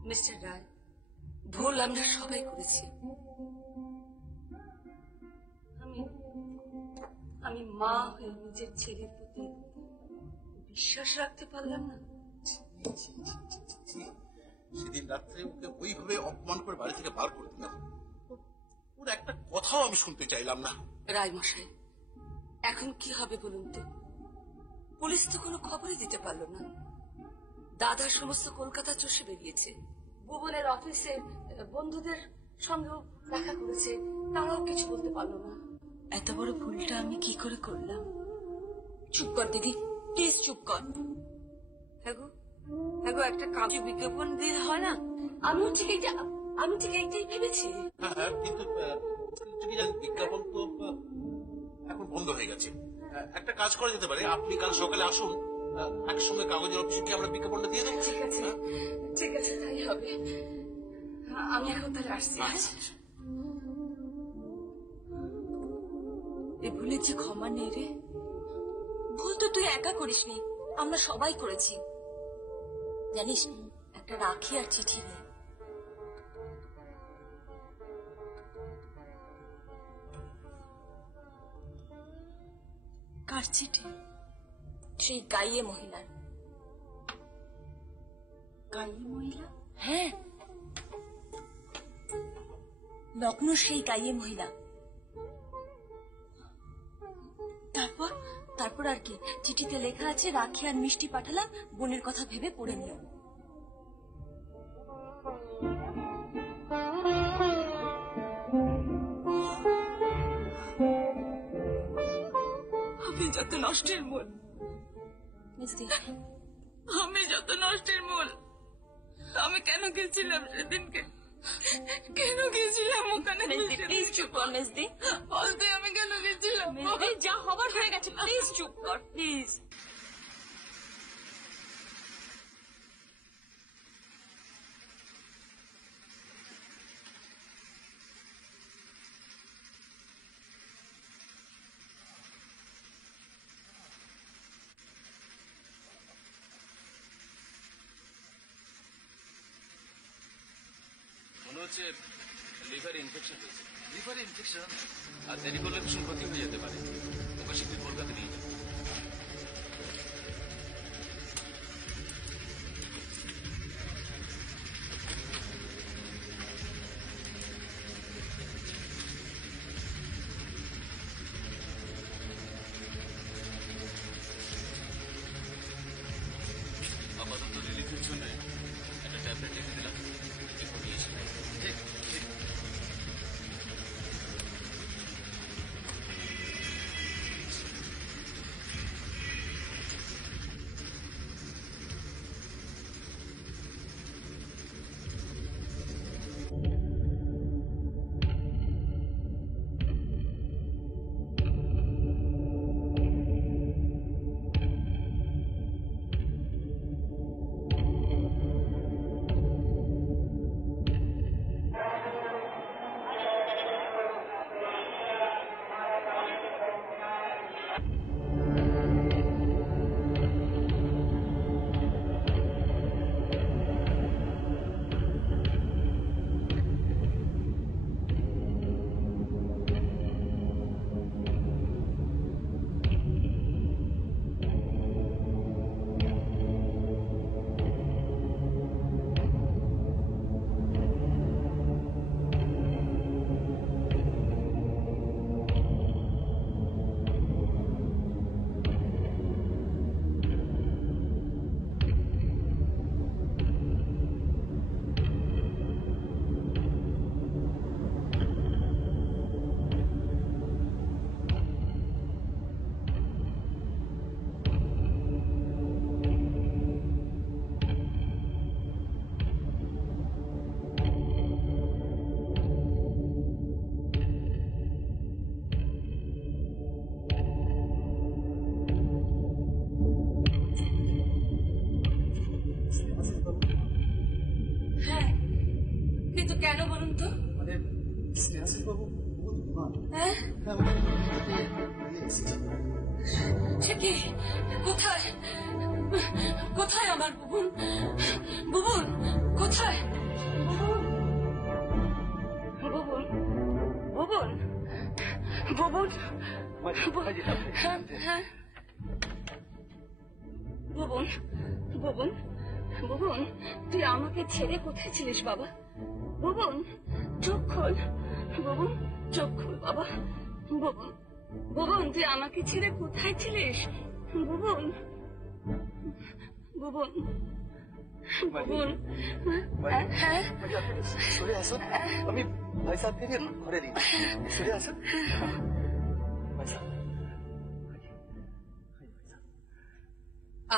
মিস্টার রায় ভুল আমরা সবাই করেছি আমি মা হয়ে নিজের ছেলের প্রতি বিশ্বাস রাখতে পারলাম না সেদিন রাত্রে ওকে ওইভাবে অপমান করে বাড়ি থেকে বার করে দিলাম ওর একটা কথাও আমি শুনতে চাইলাম না রায় মশাই এখন কি হবে বলুন তো পুলিশ তো কোনো খবরই দিতে পারলো না দাদার সমস্ত কলকাতা চষে বেরিয়েছে ভুবনের অফিসে বন্ধুদের সঙ্গেও দেখা করেছে তারাও কিছু বলতে পারলো না এত বড় ভুলটা আমি কি করে করলাম চুপ কর দিদি প্লিজ চুপ কর দেখো একটা কাজে বিজ্ঞাপন দিলে হয় না? আমি ঠিক এইটাই ভেবেছি। হ্যাঁ, কিন্তু তুমি জানেন বিজ্ঞাপন তো এখন বন্ধ হয়ে গেছে। একটা কাজ করা যেতে পারে, আপনি কাল সকালে আসুন, একসঙ্গে কাগজের অফিসে গিয়ে আমরা বিজ্ঞাপনটা দিয়ে দেবো। ঠিক আছে তাই হবে। আমি এখন তাহলে আসছি। এ ভুলের যে ক্ষমা নেই রে। ভুল তো তুই একা করিসনি, আমরা সবাই করেছি। জানিস একটা রাখি আর চিঠি নেই। কার চিঠি? সেই গাইয়ে মহিলার। গাইয়ে মহিলা? হ্যাঁ, লগ্ন সেই গাইয়ে মহিলা। তারপর আর কি? চিঠিতে লেখা আছে, রাখি আর মিষ্টি পাঠালাম, বোনের কথা ভেবে পড়ে নিও। আমি যত নষ্টের মূল, আমি যত নষ্টের মূল। আমি কেন গেছিলাম সেদিনকে? কেন গেছিলাম ওখানে? প্লিজ চুপ কর মেজদি। বলতে আমি কেন গেছিলাম? যা হবার হয়ে গেছে, প্লিজ চুপ কর প্লিজ। মনে হচ্ছে লিভার ইনফেকশন হয়েছে। Liver infection? আর দেরি করলে ভীষণ ক্ষতি হয়ে যেতে পারে। ওকে শীঘ্রই কলকাতা নিয়ে যাবে। আপাতত রিলিফের জন্য একটা ট্যাবলেট লিখে দিলাম, এখন নিয়ে এসে ঠিক ঠিক। কেন বলুন তো? হ্যাঁ? সে কি? কোথায় কোথায় আমার বুবুন? বুবুন কোথায়? বুবুন বুবুন বুবুন হ্যাঁ বুবুন বুবুন বুবুন, তুই আমাকে ছেড়ে কোথায় ছিলিস বাবা? বুবুন চোখ খোল, বুবুন চোখ খোল বাবা। বুবুন বুবুন, তুই আমাকে ছেড়ে কোথায় ছিলিস? বুবুন বুবুন বুবুন হ্যাঁ সরে আসুন, আমি ভাই সাহেবকে ঘরে দিই। সরে আসুন।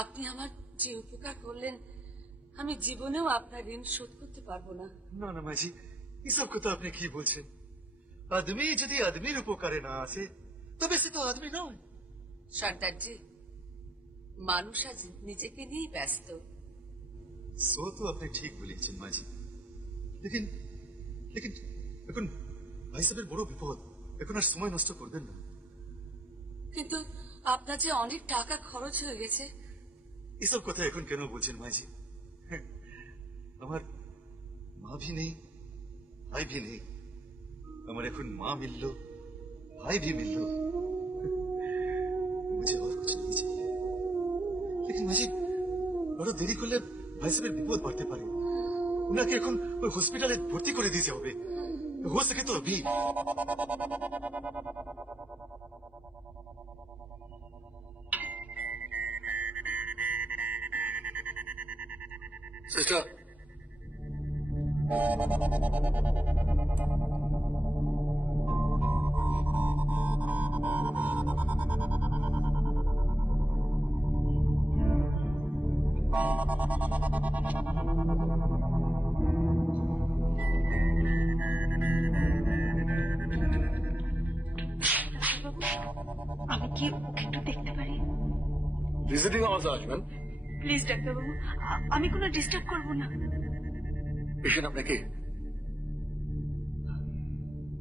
আপনি আমার যে উপকার করলেন আমি জীবনেও আপনার ঋণ শোধ করতে পারবো না। না না মাঝি, এসব কথা আপনি কি বলছেন? আদমি যদি আদমির উপকারে না আসে তবে সে তো আদমি নয়। সর্দারজি, মানুষ আজ নিজেকে নিয়েই ব্যস্ত। সো তো আপনি ঠিক বলেছেন মাঝি, লেকিন লেকিন এখন ভাই সাহেবের বড় বিপদ, এখন আর সময় নষ্ট করবেন না। কিন্তু আপনার যে অনেক টাকা খরচ হয়ে গেছে। এসব কথা এখন কেন বলছেন মাঝি? আমার মা भी नहीं, भाई भी नहीं। আমার এখন মা मिल लो, भाई भी मिल लो, मुझे और कुछ नहीं चाहिए। लेकिन माजी, আরো দেরি করলে ভাই সাহেবের বিপদ বাড়তে পারে। উনাকে এখন ওই হসপিটালে ভর্তি করে দিতে হবে। हो सके तो अभी। সিস্টার, আমি কি ওকে একটু দেখতে পারি? ভিজিটিং আওয়ার্স আসবেন। প্লিজ ডাক্তারবাবু, আমি কোনো ডিস্টার্ব করবো না। পেশেন্ট আপনাকে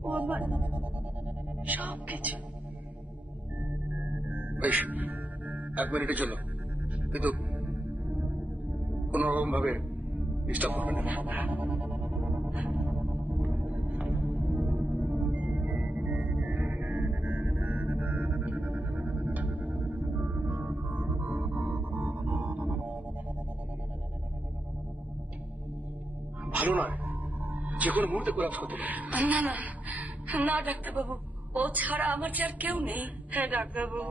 ও আমার সব কিছু। বেশ, 1 মিনিটের জন্য, কিন্তু কোন রকম ভাবে ডিস্টার্ব করবেন না। ভালো নয়, যে কোনো মুহূর্তে কোলাপস করতে পারে। না না না ডাক্তারবাবু, ও ছাড়া আমার যে আর কেউ নেই। হ্যাঁ ডাক্তারবাবু,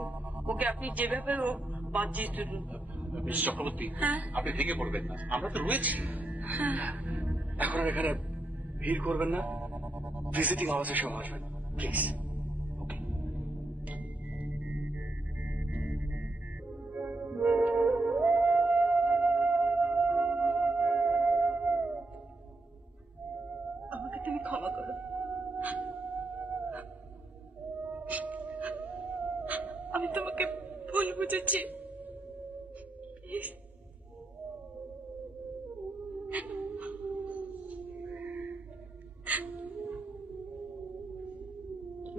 ওকে আপনি যেভাবে হোক বাঁচিয়ে তুলুন। মিস চক্রবর্তী, আপনি ভেঙে পড়বেন না, আমরা তো রয়েছি। এখন আর এখানে ভিড় করবেন না, ভিজিটিং আওয়ার্সের সময় আসবেন প্লিজ। আমাকে তুমি ক্ষমা করো। আমি তোমাকে ভুল বুঝেছি।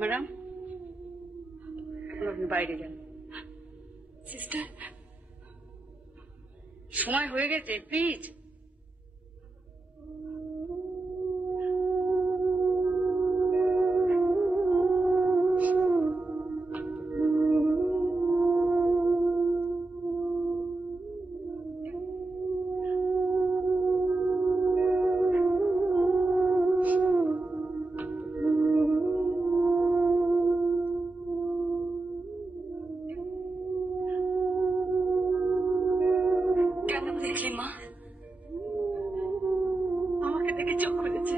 ম্যাডাম, আপনি বাইরে যান। সিস্টার, সময় হয়ে গেছে, প্লিজ। দেখলি মা, আমাকে দেখে চোখ খুলেছে।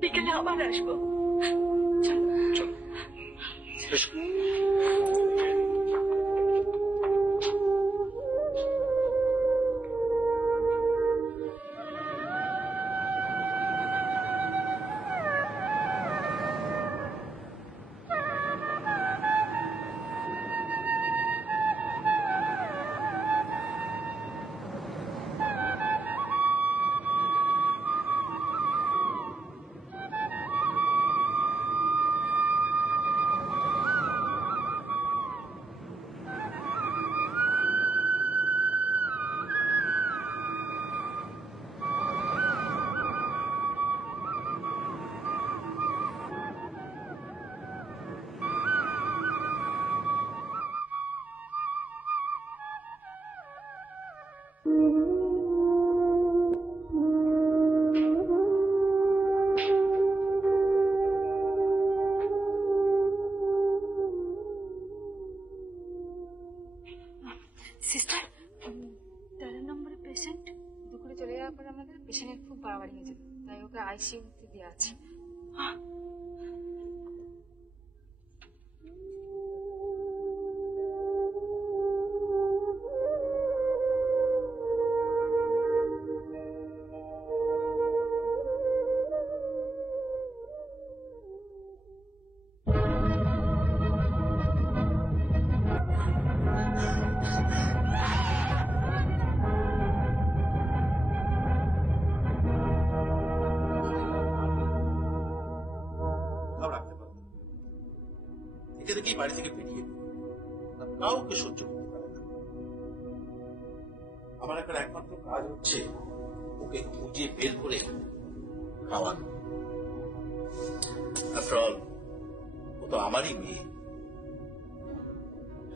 বিকেলে আবার আসবো। চলো চলো। সিস্টার, 13 নম্বরের পেশেন্ট দুপুরে চলে যাওয়ার পর আমাদের পেশেন্টের খুব বাড়াবাড়ি হয়েছে, তাই ওকে আইসিইউতে দেওয়া আছে। এই বাড়ি থেকে বেরিয়ে দিই। আর কাউকে সহ্য করতে পারে না। আমার এখন একমাত্র কাজ হচ্ছে ওকে খুঁজে বের করে খাওয়ানো। আফটার অল ও তো আমারই মেয়ে।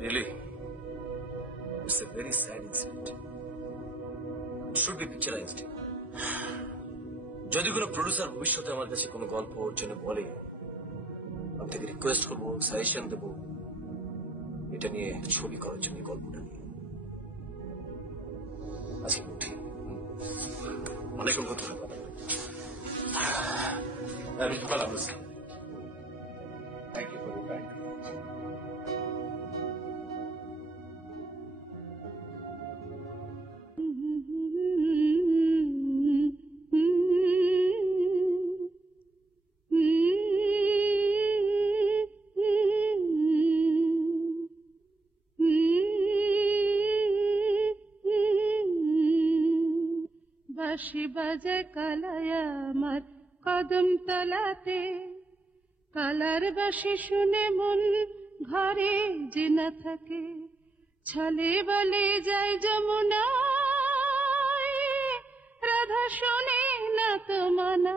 Really? It's a very sad incident. It should be picturized. যদি কোনো প্রডিউসার ভবিষ্যতে আমার কাছে কোনো গল্প ওর জন্য বলে, আমি তাকে রিকোয়েস্ট করবো, সাজেশন দেবো এটা নিয়ে ছবি করার জন্য, গল্পটা নিয়ে। আজকে উঠি, অনেক কথা বলবো। আমি তো ভালো বুঝলাম। Thank you for your time. বাঁশি বাজে কালায় আমার কদম তলাতে, কালার বাঁশি শুনে মন ঘরে যে না থাকে, ছলে বলে যায় যমুনায়, রাধা শোনে না তো মানা।